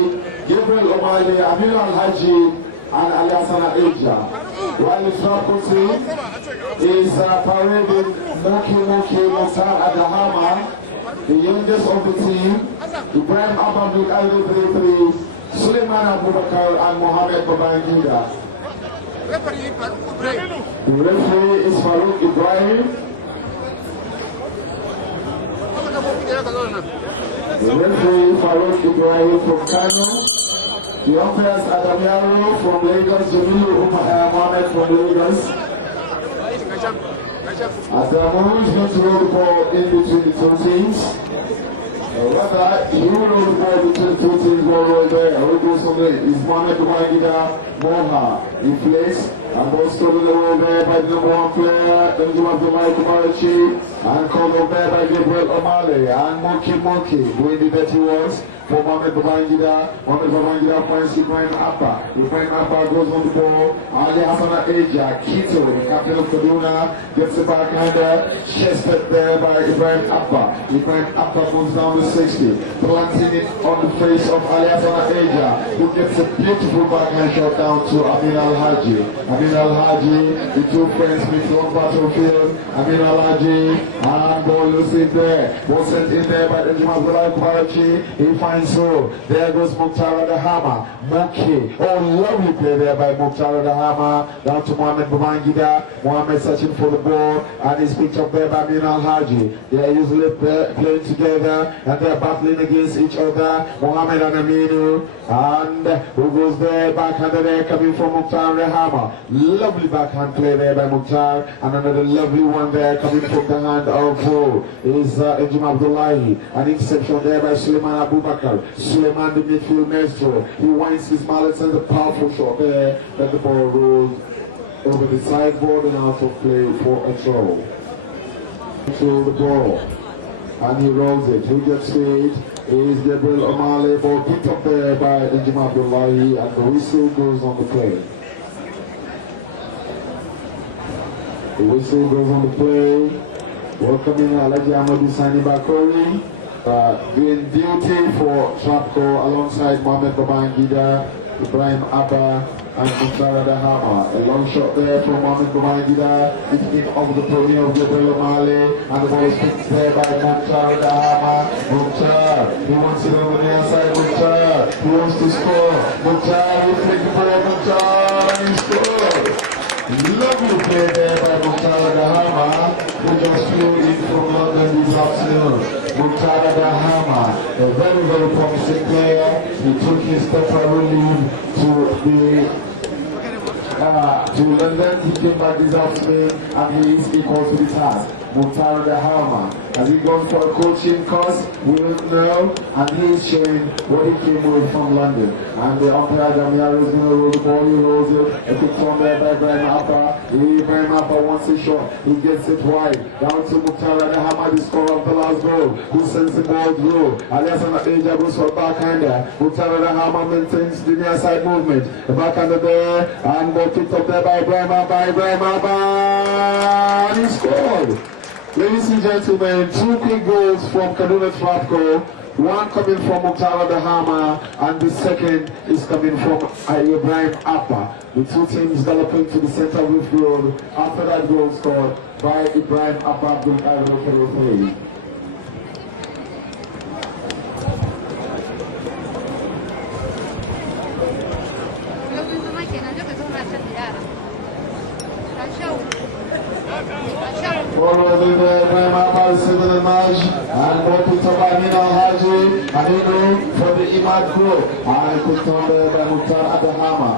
Gabriel Omale, Aminu Al-Haji, and Aliasana Asia. While the Trappco team is parading Moki Mokhtar Adahama, the youngest of the team, Ibrahim Abdul Ali 33, Suleiman Abubakar, and Mohammed Babangida. The referee is Farouk Ibrahim. The referee Farouk Ibrahim from Kano. The umpires Adamiaro from Lagos, Jamilu Mohammed from Lagos. Adamu is going to roll the ball in between the two teams. Rather, he will roll the ball between the two teams, ball right there. Who goes from there? Is Mohammed Babangida Moha in place. And ball stolen away there by the number one player, Benjamin Abdullah Kubarachi, and called over there by Gabriel Omale, and Monkey, doing the dirty ones for Mohammed Babangida. Mohammed Babangida finds Ibrahim Abba. Ibrahim Abba goes on the ball. Ali Hassan Asia, Kito, the captain of Kaduna, gets the backhander, chested there by Ibrahim Abba. Ibrahim Abba moves down to 60, planting it on the face of Ali Hassan Asia, who gets a beautiful backhand shot down to Amin Al-Haji. Amin Al-Haji, the two friends meet on battlefield. Amin Al-Haji, and ball loose in there. Ball sent in there by Benjamin Abdullah Kubarachi. He finds through. There goes Mukhtar Adahama. Monkey. Oh, lovely play there by Mukhtar Adahama. Down to Mohammed Babangida. Mohammed searching for the ball, and he's picked up there by Amin Al-Haji. They are usually playing together, and they're battling against each other. Mohammed and Aminu. And who goes there? Backhander there coming from Mukhtar Adahama. Lovely backhand play there by Mukhtar, and another lovely one there coming from the hand of is Ejim Abdullahi. An interception there by Suleiman Abubakar. Suleiman, the midfield maestro, he winds his mallet and a powerful shot there. Then the ball rolls over the sideboard and out of play for a throw. Through the ball, and he rolls it. Who gets paid is Gabriel Omale. Ball picked up there by Ejim Abdullahi, and the whistle goes on the play. The whistle goes on the play. Welcoming Alaji Ahmadu Sani Bakori, doing duty for Trappco alongside Mohammed Babangida, Ibrahim Abba, and Mukhtar Adahama. A long shot there from Mohammed Babangida. It's been over the podium of Gabriel Omale, and the ball is picked there by Mukhtar Adahama. Mukhtar, he wants it on the near side. Mukhtar, he wants to score. Mukhtar, he takes the ball. Mukhtar, he scores. Lovely play there by Mukhtar Adahama, who just flew in from London this afternoon. Mukhtar Adahama, a very, very promising player. He took his temporary leave to London. He came back this afternoon, and he is equal to the task. Mukhtar Adahama, has he gone for a coaching course? We don't know, and he is showing what he came with from London. And the umpire Damiaro is going to roll the ball. He rolls it. A quick turn there by Ibrahim Abba. Ibrahim Abba wants a shot. He gets it wide. Down to Mukhtar Adahama, the scorer of the last goal, who sends the ball through. Aliasana Asia goes for a backhander. Mukhtar Adahama maintains the near side movement. The backhander there, and ball picked up there by Ibrahim Abba. Ibrahim Abba, and he scored. Ladies and gentlemen, two quick goals from Kaduna Trappco. One coming from Mukhtar Adahama, and the second is coming from Ibrahim Abba. The two teams galloping to the center of the field after that goal scored by Ibrahim Abba Abdul Kadir. Polo there, Ibrahim Abba Civil Imad, and ball picked up by Amin Al-Haji, Aminu for the Imad group, and picked up there by Mukhtar Adahama.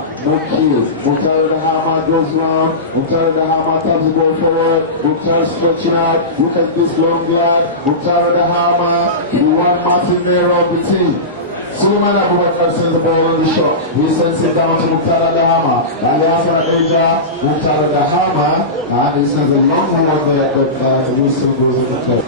Mukhtar Adahama goes round, Mukhtar Adahama taps the ball forward, Mukhtar stretching out, look at this long lad, Mukhtar Adahama, the one Martinero of the team. Suleiman Abubakar sends the ball on the shot. He sends it down to Mukhtar Adahama. And Asia, Mukhtar Adahama, and he sends a long one there, but the whistle goes on the play.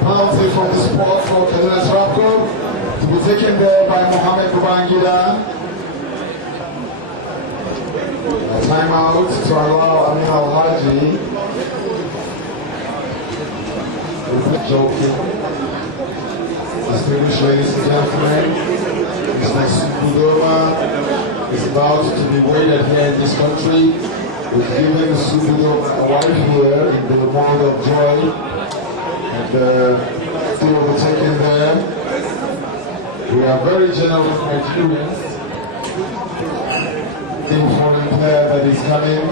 Penalty from the spot for Kaduna Trappco to be taken there by Mohammed Babangida. Timeout to allow Amin Al-Haji. Joking. Distinguished ladies and gentlemen, Mr. Supudoma is about to be weighed here in this country. We've given Supudoma a wife here in the month of joy. Still overtaken there. We are very generous Nigerians. The foreign player that is coming.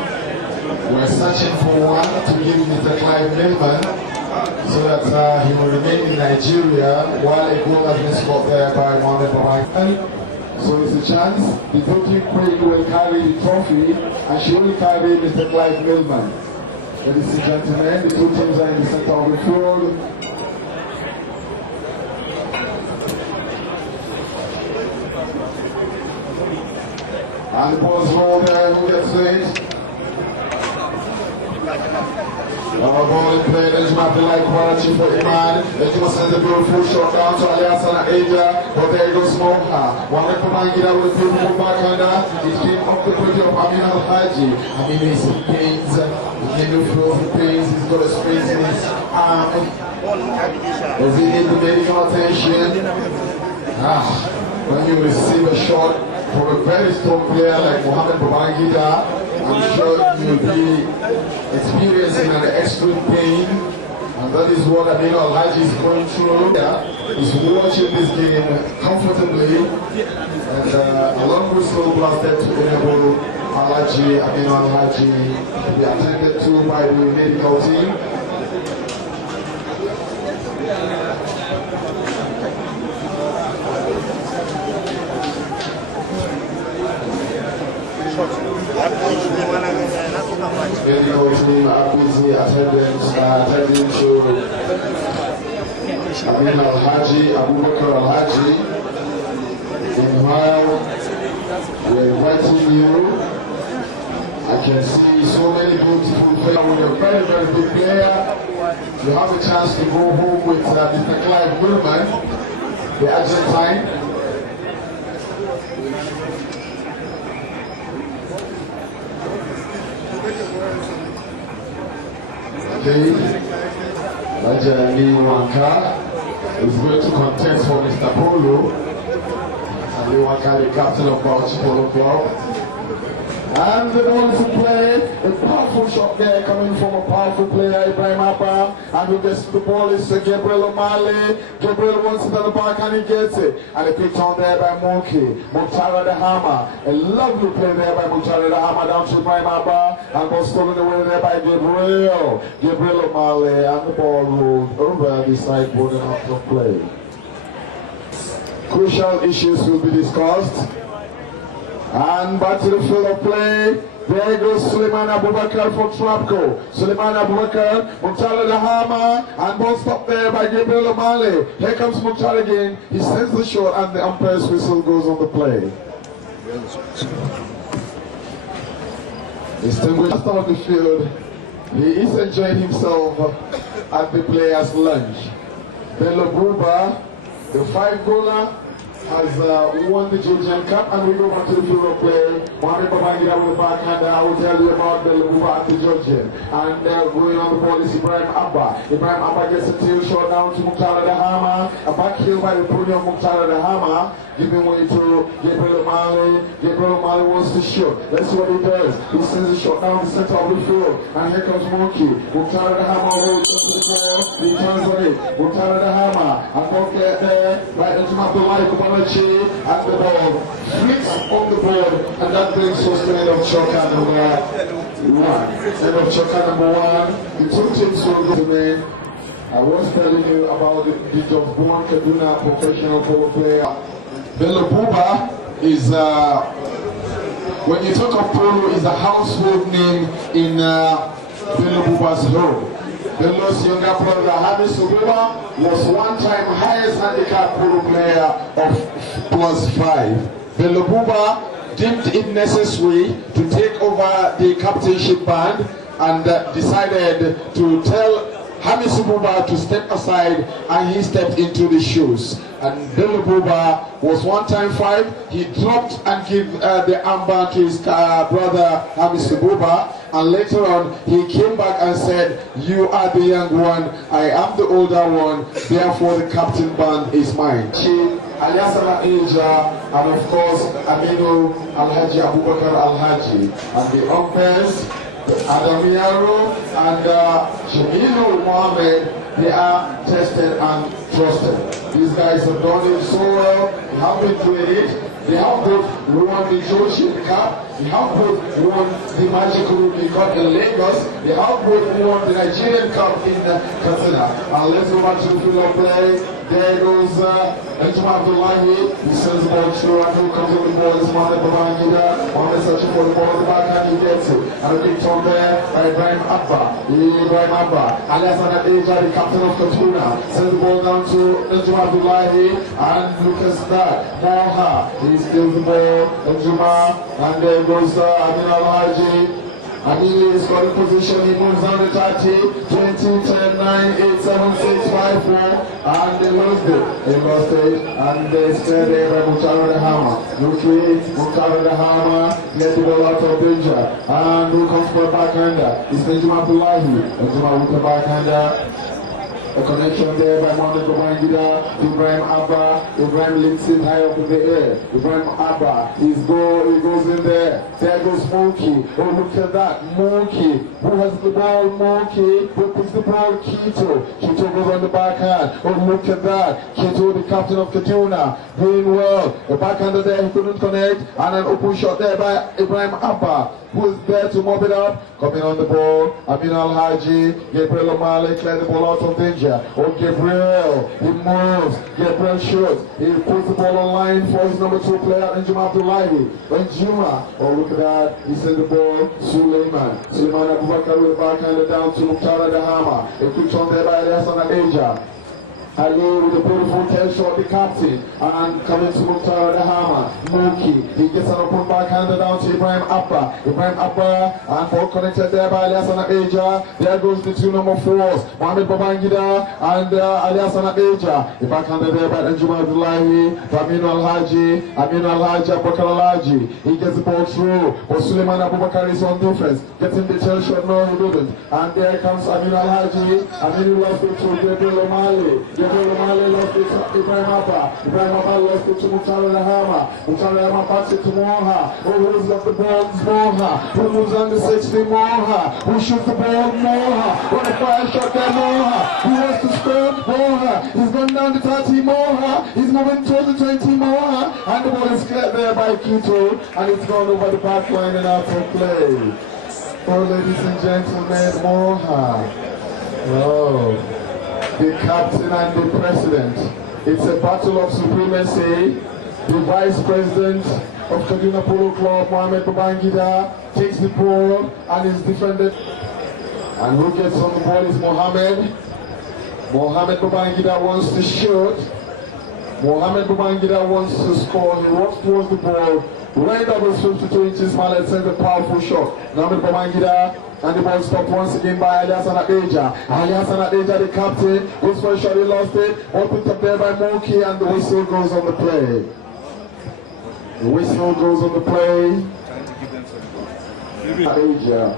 We're searching for one to give Mr. Clive Millman so that he will remain in Nigeria while a goal has been scored there by Mohamed Babangida. So it's a chance. The Tokyo Queen will carry the trophy and she will carry Mr. Clive Millman. Ladies and gentlemen, the two teams are in the center of the field. And the ball's rolled there, who gets it? Our ball in play, then Jumati like Kwarachi for Imad. Then Juma sends a beautiful shot down to Aliasana Asia. But there goes Smoker. One for Mangida with a beautiful backhander. It came off the body of Amin Al-Haji. Amin is in pains. He came to feel the pains. He's got a space in his arm. Does he need the medical attention? When you receive a shot from a very strong player like Mohammed Babangida, I'm sure you'll be experiencing an extreme pain, and that is what Amin Al-Haji is going through. He's watching this game comfortably, and a long whistle blasted to enable Amin Al-Haji to be attended to by the medical team. Medical team are busy attending to Amin Al-Haji, Abubakar Al-Haji. Meanwhile, we're inviting you. I can see so many beautiful players. With a very, very good player, you have a chance to go home with Mr. Clive Millman, the Argentine. Okay, Rajani Wanka is going to contest for Mr. Polo. Rajani Wanka, the captain of Bauchi Polo Club. And they want to play a powerful shot there coming from a powerful player, Ibrahim Abba. And who gets the ball is Gabriel O'Malley. Gabriel wants it at the back and he gets it. And a picked on there by Monkey. Mukhtar the Hammer. A lovely play there by Mukhtar the Hammer down to Ibrahim Abba. And ball stolen away there by Gabriel. Gabriel O'Malley and the ball rolled over the sideboard and out of play. Crucial issues will be discussed. And back to the field of play. There goes Suleiman Abubakar for Trappco. Suleiman Abubakar, Mukhtar the Hammer, and ball stopped there by Gabriel O'Malley. Here comes Mukhtar again. He sends the shot and the umpire's whistle goes on the play. Distinguished master of the field, he is enjoying himself at the players' lunch. Bello Buba, the 5-goaler, has won the Georgian Cup, and we go back to the field of play. Mohamed Babangida with the backhand. I will tell you about the Lububa and the Georgian. And going on the ball is Ibrahim Abba. Ibrahim Abba gets a tail shot down to Mukhtar the Hammer. A back heel by the pony of Mukhtar the Hammer. Giving way to Gabriel O'Malley. Gabriel O'Malley wants to shoot. Let's see what he does. He sends a shot down the center of the field. And here comes Monkey. Mukhtar the Hammer holds up the ball. He turns on it. Mukhtar the Hammer. And both get there. Right into Abdullahi Kubalachi. And the ball flicks on the board. And that brings us to the end of Choka number 1. End of Choka number 1. The two teams will go today. I was telling you about the just-born Kaduna professional polo player. Bello Buba is, when you talk of polo, is a household name in Bello Buba's home. Bello's younger brother, Hamis Sububa, was one-time highest handicap polo player of +5. Bello Buba deemed it necessary to take over the captainship band and decided to tell Hamis Sububa to step aside, and he stepped into the shoes. And Bello Buba was one-time 5. He dropped and gave the armband to his brother Hamis Sububa, and later on he came back and said, "You are the young one, I am the older one, therefore the captain band is mine." Aliasana Asia, and of course Aminu Alhaji Abubakar Alhaji, and the umpires, Adamiaro and Shemino Mohammed, they are tested and trusted. These guys have done it so well. They have been doing it. They have both won the Joshi Cup. They have both won the Magical Rugby Cup in Lagos. They have both won the Nigerian Cup in Kaduna. And let's go back to the field of play. There goes Ejima Abdullahi. He sends the ball through and who comes with the ball is Mohamed Babangida. Mohamed searching for the ball at the back and he gets it. And a big turn there by Ibrahim Abba. Alias Anadeja, the captain of Kaduna, sends the ball down to Ejima Abdullahi. And look at that. Moha. He steals the ball. Ejima. And there goes Amin Alhaji. Amili is got in position, he moves down the 30, 20, 10, 9, 8, 7, 6, 5, 4, and they lost it. They lost it, and they stayed there by Mukhtar the Hammer. Luki, Mukhtar the Hammer, let the ball out of danger. And who comes for a backhander? It's Ejima Abdullahi. Ejima with the backhander. A connection there by Mohamed Babangida, Ibrahim Abba. Ibrahim lifts it high up in the air. Ibrahim Abba, he goes in there. There goes Monkey. Oh, look at that. Monkey. Who has the ball? Monkey. Who puts the ball? Kito. Kito goes on the backhand. Oh, look at that. Kito, the captain of Kaduna, doing well. The backhander there, he couldn't connect. And an open shot there by Ibrahim Abba, who is there to mop it up. Coming on the ball, Amin Al-Haji, Gabriel O'Malley, clear the ball out of danger. Oh, Gabriel, he moves, Gabriel shoots, he puts the ball on line for his number 2 player, Ejima Abdullahi. Ejima, oh look at that, he sent the ball, Suleiman Abubakar with the backhander down to Mukhtar the Hammer. A quick shot there by Aliasana Asia. Ali with a beautiful tail shot, the captain, and coming to Mukhtar the Hammer. Mookie, he gets an open backhander down to Ibrahim Abba. Ibrahim Abba, and ball connected there by Aliasana Asia. There goes the 2 number 4s, Mohamed Babangida and Aliasana Asia. The backhander there by Ejima Abdullahi, Aminu Alhaji, Abubakar Alhaji. He gets the ball through, but Suleiman Abubakar is on defense. Getting the tail shot, no he didn't. And there comes Aminu Alhaji. Aminu lost it to Gabriel O'Malley. Gabriel O'Malley lost it to Ibrahim Abba. Ibrahim Abba lost it to Mukhtar the Hammer. Mukhtar the Hammer passes it to Moha. Who moves up the ball? Moha. Who moves on the 60? Moha. Who shoots the ball? Moha. What a fire shot there, Moha. Who wants to score? Moha. He's gone down the 30, Moha. He's moving towards the 20, Moha. And the ball is cleared there by Kito. And it's gone over the back line and out of play. Oh, ladies and gentlemen, Moha. Oh. The captain and the president. It's a battle of supremacy. The vice president of Kaduna Polo Club, Mohamed Babangida, takes the ball and is defended. And who gets on the ball is Mohamed. Mohamed Babangida wants to shoot. Mohamed Babangida wants to score. He walks towards the ball. Right up his 52 inches, Mallet sends a powerful shot. Mohamed Babangida. And the ball stopped once again by Aliasana Adeja. Aliasana Adeja, the captain, goes for a shot, he lost it. All picked up there by Moki, and the whistle goes on the play. The whistle goes on the play. Adeja.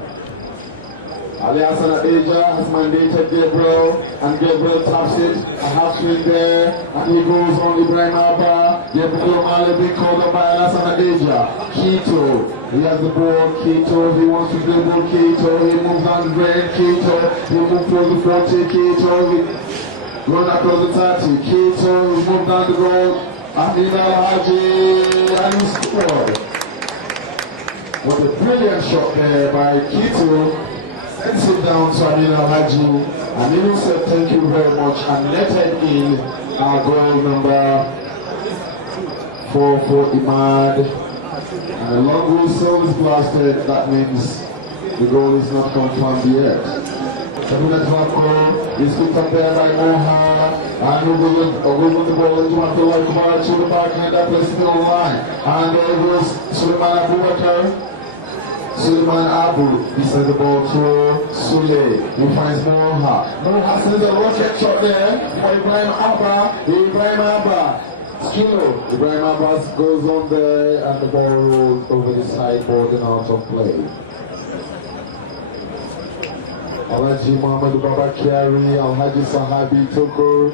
Aliasana Adeja has mandated Gabriel, and Gabriel taps it. A half swing there, and he goes on Ibrahim Abba. Gabriel O'Malley being called up by Aliasana Adeja. Kito. He has the ball, Kito, he wants to dribble, Kito, he moves on the drain, Kito, he moves towards the 40, Kito, he run across the 30, Kito, he moves down the road, Amin Alhaji, and he scored. What a brilliant shot there by Kito, sends it down to Amin Alhaji, and he said thank you very much, and netted in our goal number 4 for Imad. And a long whistle is blasted, that means the goal is not confirmed yet. Kaduna Trappco is picked up there by Moha. And we'll move the ball into Abdullah Kumar to the backhand that places it on line. And there goes Suleiman Abubakar. Suleiman Abu, he sends the ball to Sule, who finds Moha. Moha sends a rocket shot there for Ibrahim Abba. Skillo. Ibrahim Abbas goes on there and the ball rolls over the sideboard and out of play. Alhaji Muhammad Baba Kiari, Alhaji Sahabi Tukur,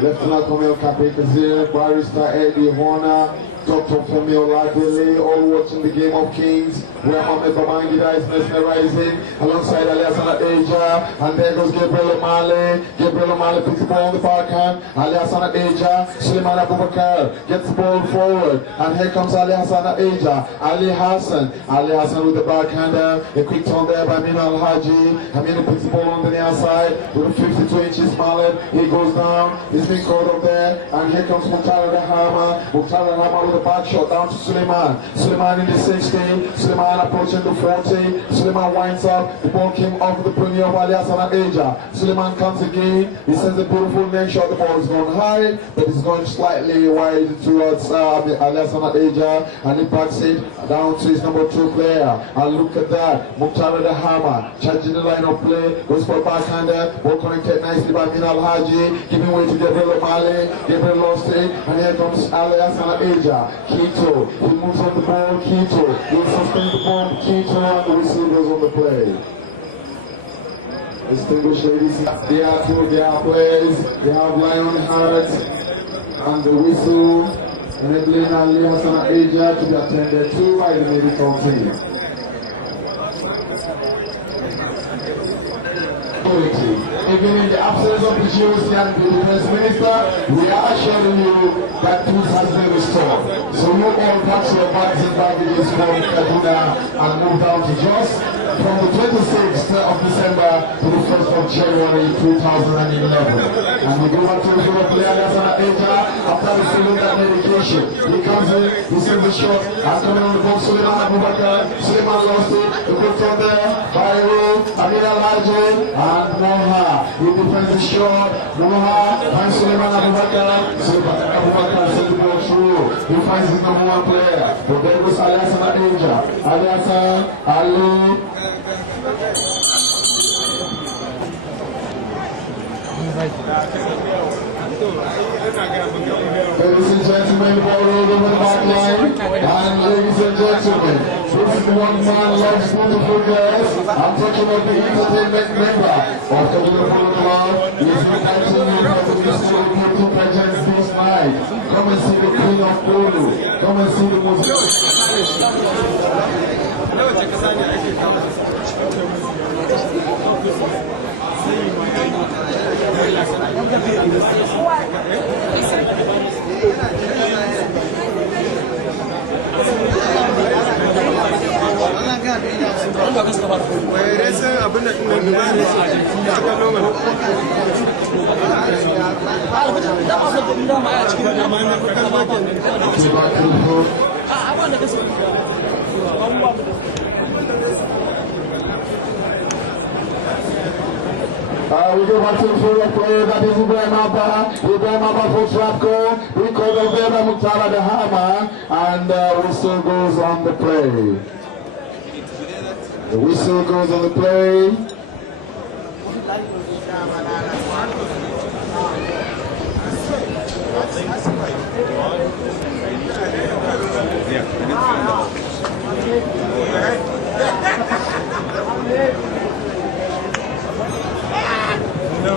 Lieutenant Colonel Kape Kazir, Barrister Eddie Horner, Dr. Femi Oladele, all watching the Game of Kings, where Mohamed Babangida is mesmerizing, alongside Aliasana Asia, and there goes Gabriel O'Malley. Gabriel O'Malley picks the ball on the backhand, Aliasana Asia, Suleiman Abubakar gets the ball forward, and here comes Aliasana Asia, Ali Hassan with the backhander, a quick turn there by Amina Al-Haji. Amina picks the ball on the outside, with a 52 inches mallet, he goes down, he's been caught up there, and here comes Mukhtar Rahama with a back shot down to Suleiman. Suleiman in the 60, Suleiman approaching the 40, Suleiman winds up, the ball came off the premier of Aliasana Asia. Suleiman comes again, he sends a beautiful neck shot, the ball is going high, but it's going slightly wide towards Aliasana Asia, and he backs it down to his number 2 player. And look at that, Mukhtar Rahama charging the line of play, goes for a backhander, ball connected nicely by Min Al-Haji, giving way to Gabriel O'Malley. Gabriel lost it, and here comes Aliasana Asia. Quito, he moves on the ball, Quito, he sustains the ball, Quito, and the whistle goes on the play. Distinguished ladies, they are players, they have Lionheart, and the whistle, enabling Aliasana Asia to be attended to by the medical team. Even in the absence of the GOC and the Defense Minister, we are assuring you that peace has been restored. So you all pack your bags and baggages from Kaduna and move down to Jos from the 26th of December to the 1st of January 2011. And we go back to the field of play Aliasana Asia after receiving that medication. He comes in, he sends the shot, and coming on the box, Suleiman Abubakar. Suleiman lost it, the good on there, Bayro, Amir Al-Haji, and Moha. He defends the shot, Moha, and Suleiman Abubakar. Suleiman Abubakar sends the ball through. He finds his number 1 player. But there goes Aliasana Asia. Aliasana, Ali. Ladies and gentlemen, ball rolled over the back line. And ladies and gentlemen, this is one man loves beautiful girls. I'm talking about the entertainment member of the Polo Club. He's inviting you to the musical beauty pageant this night. Come and see the Queen of Polo. Come and see the most. We go back to the field of play. That is Ibrahim Abba for Trappco. We call the Vera Muktara the Hammer, and the whistle goes on the play. The whistle goes on the play.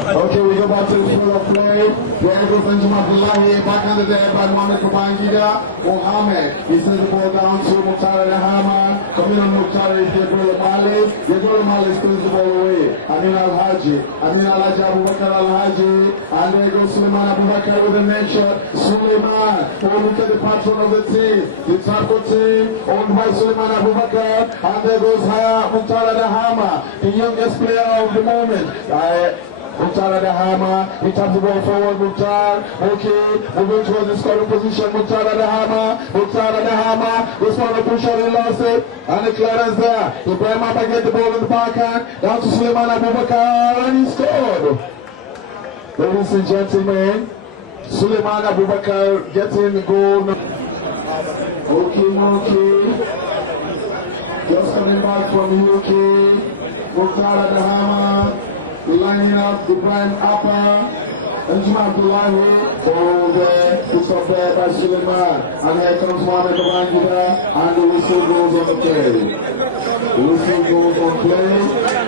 Okay, we go back to the field of play. There goes Benjamin Abdullahi, back under there by Mohamed Babangida. Mohamed, he sends the ball down to Mukhtar Al-Hama. Coming on Mukhtar is Gabriel O'Malley. Gabriel O'Malley spins the ball away. Amin Al-Haji. Amin Al-Haji, Abubakar Al-Haji. And there goes Suleiman Abubakar with a neck shot. Suleiman, oh look at the patron of the team. The Trappco team, owned by Suleiman Abubakar. And there goes Mukhtar Al-Hama, the youngest player of the moment. Mukhtar at the hammer. He taps the ball forward. Mukhtar. Okay. Moving towards the scoring position. Mukhtar at the hammer. Mukhtar at the hammer. This one the push shot. He lost it. And the clearance there. Ibrahim Abba get the ball in the backhand. Down to Suleiman Abubakar. And he scored. Ladies and gentlemen, Suleiman Abubakar getting the goal. Okay. Just coming back from the UK. Mukhtar at the hammer. Lining up Ibrahim Abba. Benjamin Abdullahi. Ball there. It's up there by Suleiman. And here comes Mohamed Babangida. And the whistle goes on the play. The whistle goes on play.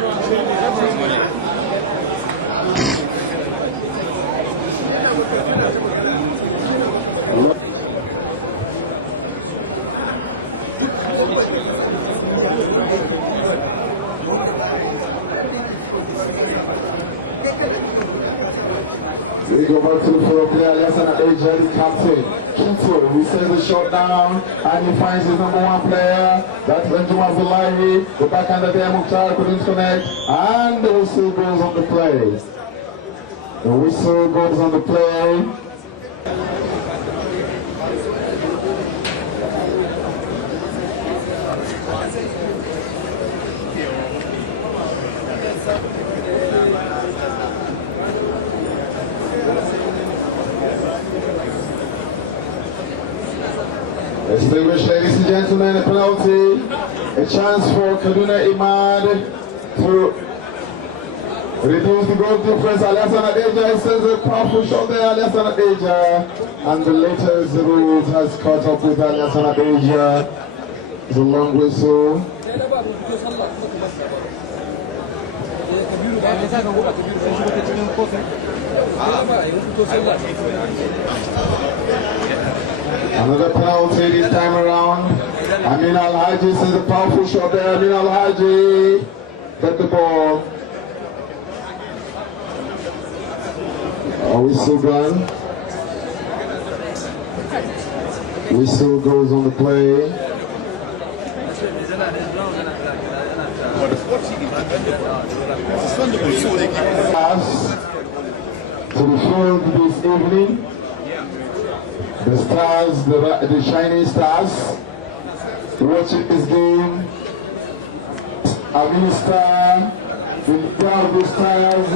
We go back to the floor player, Alessandro Aja, the captain. Kito, he sends the shot down and he finds his number one player. That's Benjamin Abdullahi. The backhand there, Mukhtar couldn't connect. And the whistle goes on the play. The whistle goes on the play. Distinguished ladies and gentlemen, a penalty, a chance for Kaduna Imad to reduce the goal difference. Alessandro Aja sends a powerful shot there, Alessandro Aja, and the latest rules has caught up with Alessandro Aja. It's a long whistle. Another penalty this time around. Amin Al-Haji sends a powerful shot there. Amin Al-Haji get the ball. Whistle gone. Whistle goes on the play. Pass to the field this evening. The stars, the shining stars, watching this game. Amin Star, the proud stars,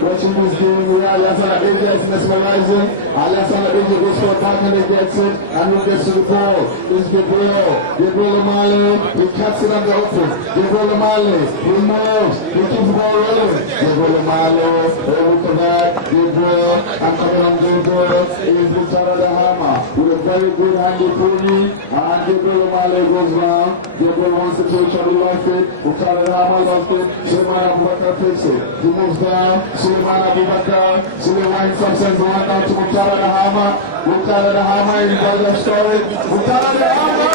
watching this game. Alessandro Aja is mesmerizing. Alessandro Aja goes for a back and he gets it, and he gets to the ball. It's Gabriel Mali, he cuts it on the open. Gabriel Mali, he moves, he keeps the ball rolling. Gabriel Mali, over to that. Gabriel, and coming on Gabriel, is Mukhtar at the hammer with a very good handy pony. And Gabriel Mali goes round. Gabriel wants to take it, he lost it. Mukhtar at the hammer lost it. Suleiman Abubakar takes it. He moves down. Suleiman Abubakar, Suleiman sends the one down to Mukhtar at the hammer. Mukhtar at the hammer, he does that story. Mukhtar at the hammer!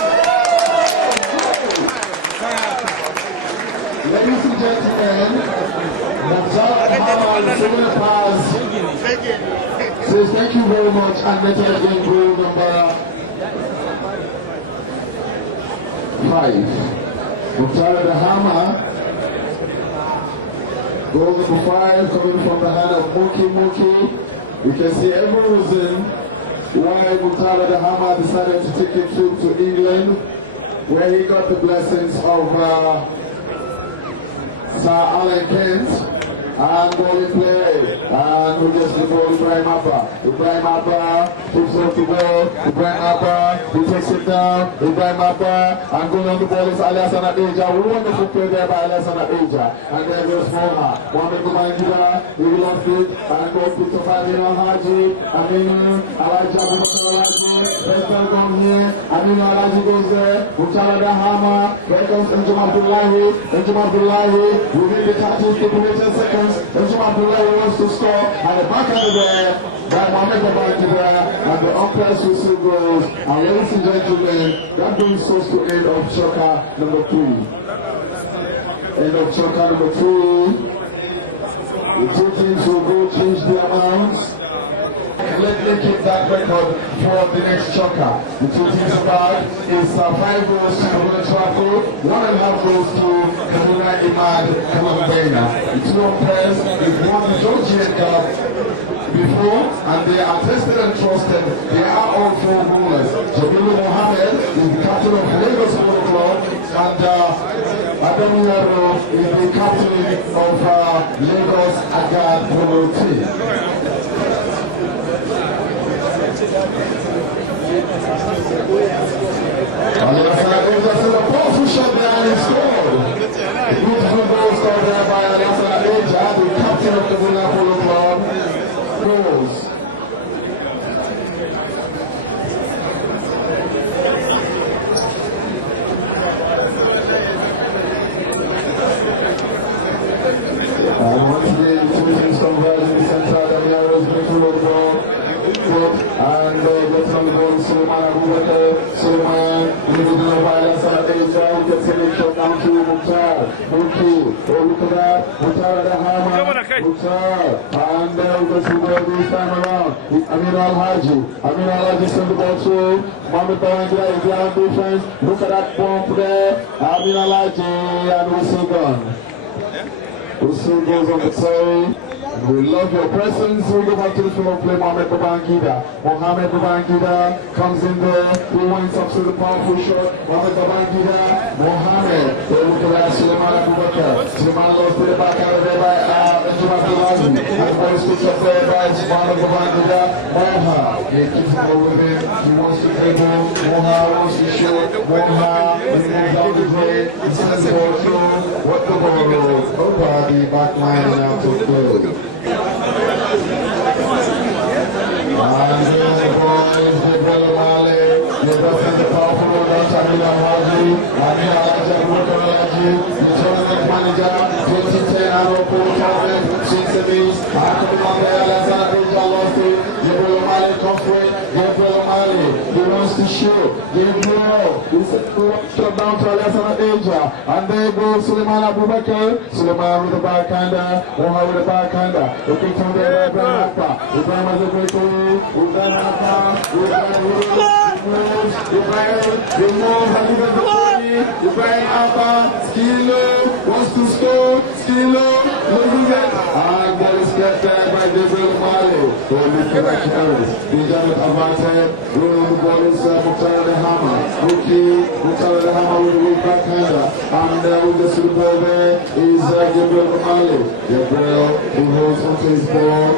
Ladies and gentlemen, Mukhtar at the hammer and Suleiman Paz says thank you very much and let us again goal number 5. Mukhtar at the hammer. Goal number 5 coming from the hand of Muki. You can see every reason why Mukhtar at the hammer decided to take a trip to England, where he got the blessings of Sir Alan Kent and ball in play. And who gets the ball? Ibrahim Abba. Ibrahim Abba keeps off the ball. Ibrahim Abba, he takes it down. Ibrahim Abba, and going on the ball is Alessandro Aja. Wonderful play there by Alessandro Aja. And there goes Moha. Mohamed Babangida, he lost it. And goes to Amin Al-Haji. Amin Al-Haji, let's go down here. Amin Al-Haji goes there. Mukhtar at the hammer. There comes Benjamin Abdullahi. Benjamin Abdullahi, within the 30 seconds. Benjamin Abdullahi wants to score, and the back end there by Mohamed Babangida, and the umpire's whistle goes. And ladies and gentlemen, that brings us to end of Choka number 3. End of Choka number 3. The two teams will go change their amounts. Let me keep that record. record for the next choker. The two teams back is 5 goals to Kaduna Trappco, 1.5 goals to Kaduna Imad, Kaduna. The two umpires have won the Georgian Cup before, and they are tested and trusted. They are all 4 rulers. Jabilu Mohammed is the captain of Lagos Polo Club, and Adam Yaro is the captain of Lagos Agad Polo team. That's a powerful shot there and he scored. Beautiful goal scored there by Alassana Eja, the captain of the Kaduna Polo Club. Goals. Once again, the two teams converge in the center. Damiano is going to roll the ball. And gets on the ball, Suleiman Abubakar, Suleiman, leaving the violence on the edge, gets a shot down to Mukhtar, look at that, Mukhtar at the hammer, Mukhtar, and gets the ball this time around, Amin Al-Haji sends the ball to Mohamed Bawangida, is there on defense, look at that bump there, Amin Al-Haji, and Whistle gone. Whistle goes on the play. We love your presence. We go back to the field, play Mohamed Babangida. Mohamed Babangida comes in there. He winds up to the powerful shot. Mohamed Babangida. Mohamed. They look at that. Suleiman Abubakar. Suleiman lost to the back out of there by Benjamin Abdulazi. And ball is picked up there by Mohamed Babangida. Moha. He keeps it over him. He wants to dribble. Moha wants to shoot. Moha. He moves out the way. He sends the ball through. What the ball goes. Over the back line and out to play. And the boys, Gabriel Male, the powerful Amina Al-Haji, Amina Al-Haji, the tournament manager, 2010 Arrow Polo Tournament, Chinsemis, Gabriel Male comes with, Gabriel Male, he wants to shoot, Gabriel, he shut down to Alassana Asia, and there goes Suleiman Abubakar, Suleiman with the backhander, Moha with the backhander, looking from there, Ibrahim has a great way, Ibrahim Abba, Skilo, wants to score, Skilo, loses it, and that is kept there by Gabriel Male, who is looking at Harris, Benjamin Avante, rolling the ball is Mukhtar the Hammer, Mukhtar the Hammer with the weak backhander, and with the super ball there is Gabriel Male, Gabriel, he holds onto his ball,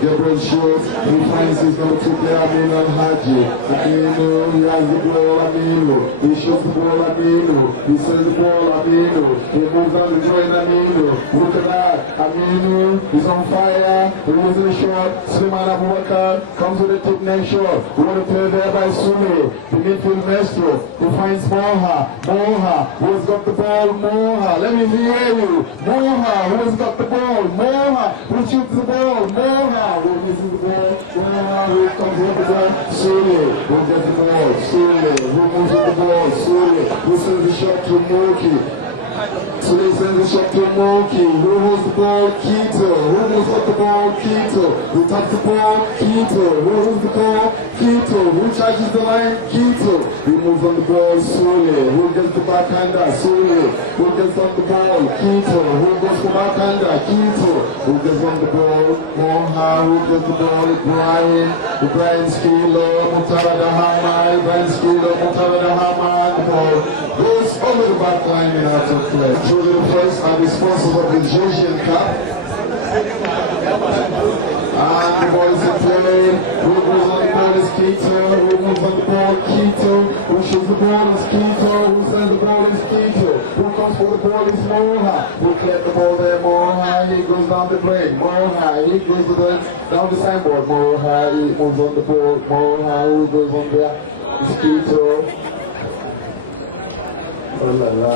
Gabriel shoots, he finds his number 2 player, Amin Al-Haji. Aminu, he has the ball, Aminu. He shoots the ball, Aminu. He sends the ball, Aminu. He moves on the join, Aminu. Look at that, Aminu, he's on fire. He loses the shot. Suleiman Abubakar comes with a tip neck shot. What a play there by Sule. The midfield maestro, who finds Moha. Moha, who has got the ball, Moha. Let me hear you. Moha, who has got the ball, Moha, who shoots the ball, Moha. Who uses the ball, who comes up with that, Sule, who gets the ball, Sule, who moves with the ball, Sule, who sends the shot to Moki. Sule sends the shot to Moki, who holds the ball, Keto, who moves up the ball, Keto, who taps the ball, Keto, who holds the ball, Keto, who charges the line, Keto, who moves on the ball, Sule, who gets the backhander, Sule, who gets on the ball, Keto, who goes for backhander, Keto, who gets on the ball, Moha, who gets the ball, Ibrahim Skilo, Mukhtar the Hammer, Ibrahim Skilo, Mukhtar the Hammer, the ball goes over the back line and out of play. Through the first are the sponsors of the Georgian Cup. And the ball is in play. Who goes on the ball is Keto. Who moves on the ball, Keto. Who shoots the ball is Keto. Who sends the ball is Keto. Who comes for the ball is Moha. Who cleared the ball there, Moha. He goes down the break. Moha. He goes to down the signboard. Moha. He moves on the ball. Moha. Who goes on there is Keto. Oh la la.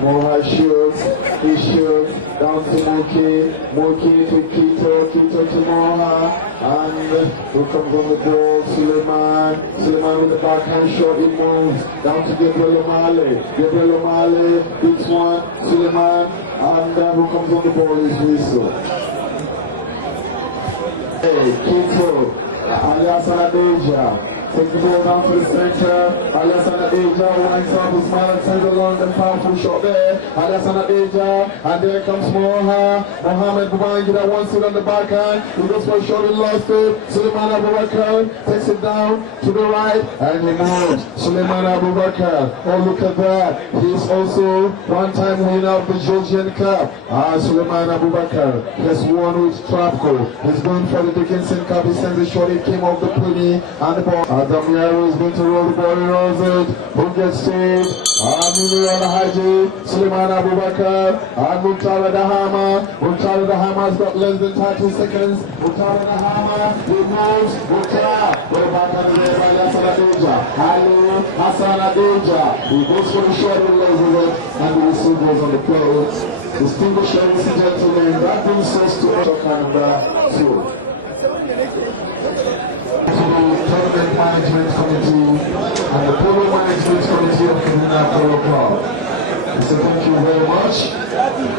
Moha shoots, he shoots, down to Moki, Moki to Keto, Keto to Moha, and who comes on the ball, Suleiman, Suleiman with the backhand shot, he moves, down to Gabriel Omale, beats one, Suleiman, and who comes on the ball is Whistle. Kito, Aliasana Deja. Take the ball down to the center. Aliasana Deja winds up his man, sends a long and powerful shot there. Aliasana Deja, and there comes Moha. Mohamed Bubangi that wants it on the backhand. He goes for a shot, he lost it. Suleiman Abubakar takes it down to the right, and he moves. Suleiman Abubakar, oh look at that. He's also one-time winner of the Georgian Cup. Suleiman Abubakar has won with Trappco. He's going for the Dickinson Cup. He sends a shot, it came off the penny, and the ball. Damiaro is going to roll the ball, he rolls it. Who gets saved? Aminu Al-Haji, Suleiman Abubakar, and Mukhtar Dahama. Mukhtar Dahama has got less than 30 seconds. Mukhtar Dahama, he moves. Mukhtar, go back on the air by Hassan Adeja. Ali Hassan Adeja. He goes for the shot, he loses it, and the whistle goes on the play. Distinguished ladies and gentlemen, that brings us to number 2. Tournament Management Committee and the Polo Management Committee of Kaduna Polo Club. So thank you very much. You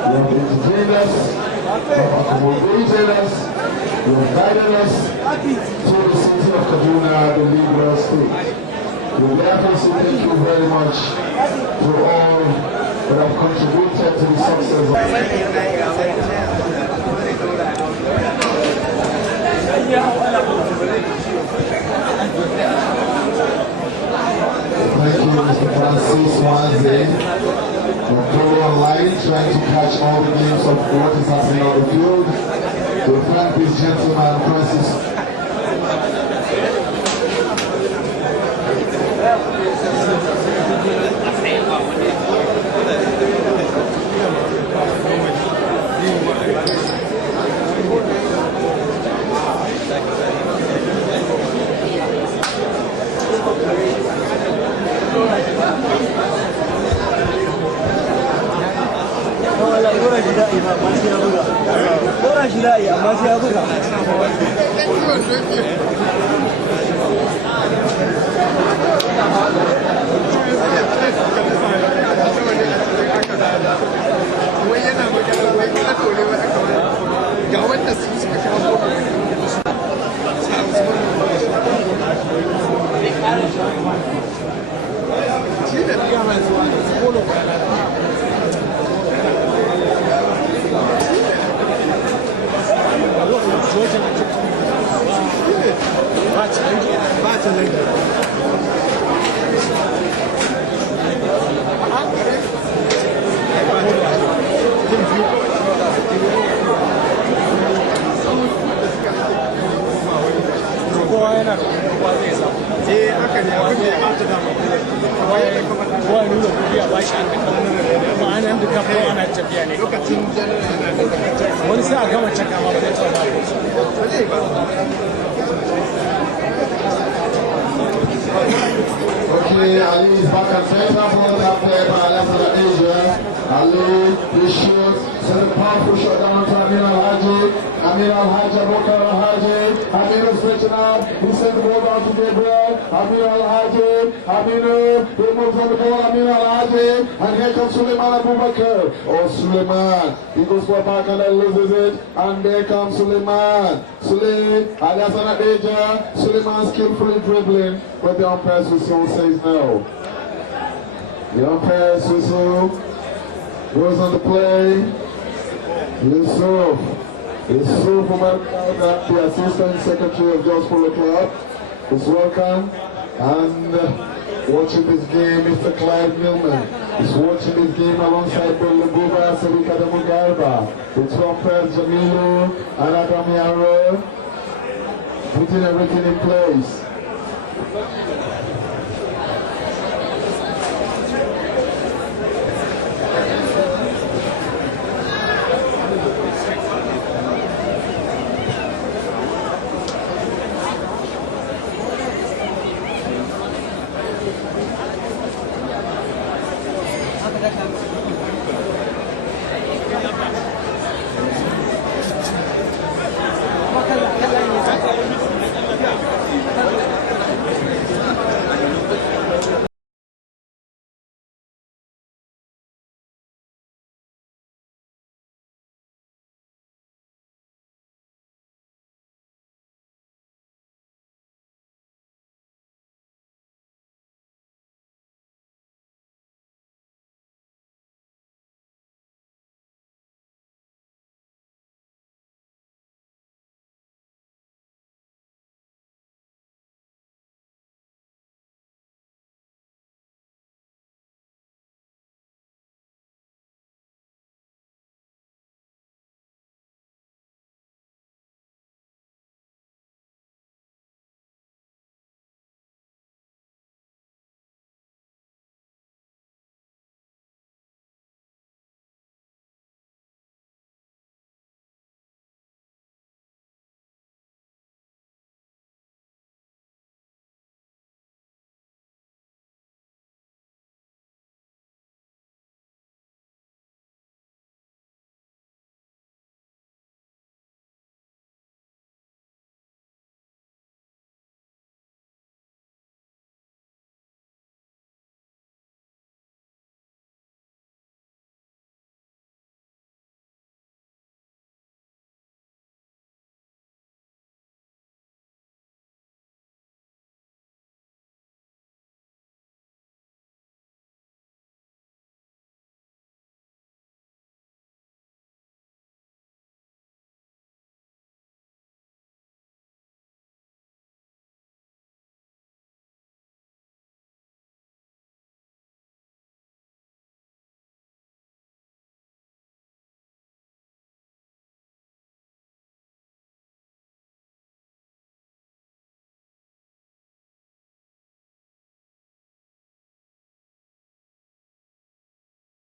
have entertained us, you have accommodated us, you have guided us to the city of Kaduna, the liberal state. We therefore say thank you very much to all that have contributed to the success of Thank you, Mr. Francis Wanze. We're totally online, trying to catch all the games of what is happening on the field. We thank this gentleman, Francis. Okay, Ali is back at center, ball up there by Alessandra Asia. Ali, he shoots, sends a powerful shot down to Amir Al-Haji. Amir Al-Haji, Abubakar Al-Haji. Amir is stretching out, he sends the ball down to Gabriel. Amir Al-Haji, Amir, he moves on the ball, Amir Al-Haji. And here comes Suleiman Abubakar. Oh, Suleiman, he goes for a back and then loses it. And there comes Suleiman. Alessandra Asia. Suleiman skillfully dribbling, but the umpire's whistle says no. The umpire's whistle goes on the play. Yusuf Umar, the Assistant Secretary of Jos Polo Club, is welcome. And watching this game, Mr. Clive Millman is watching this game alongside Polo Buba, Sarki Mugarba, the two umpires Jamilu and Adamiaro, putting everything in place.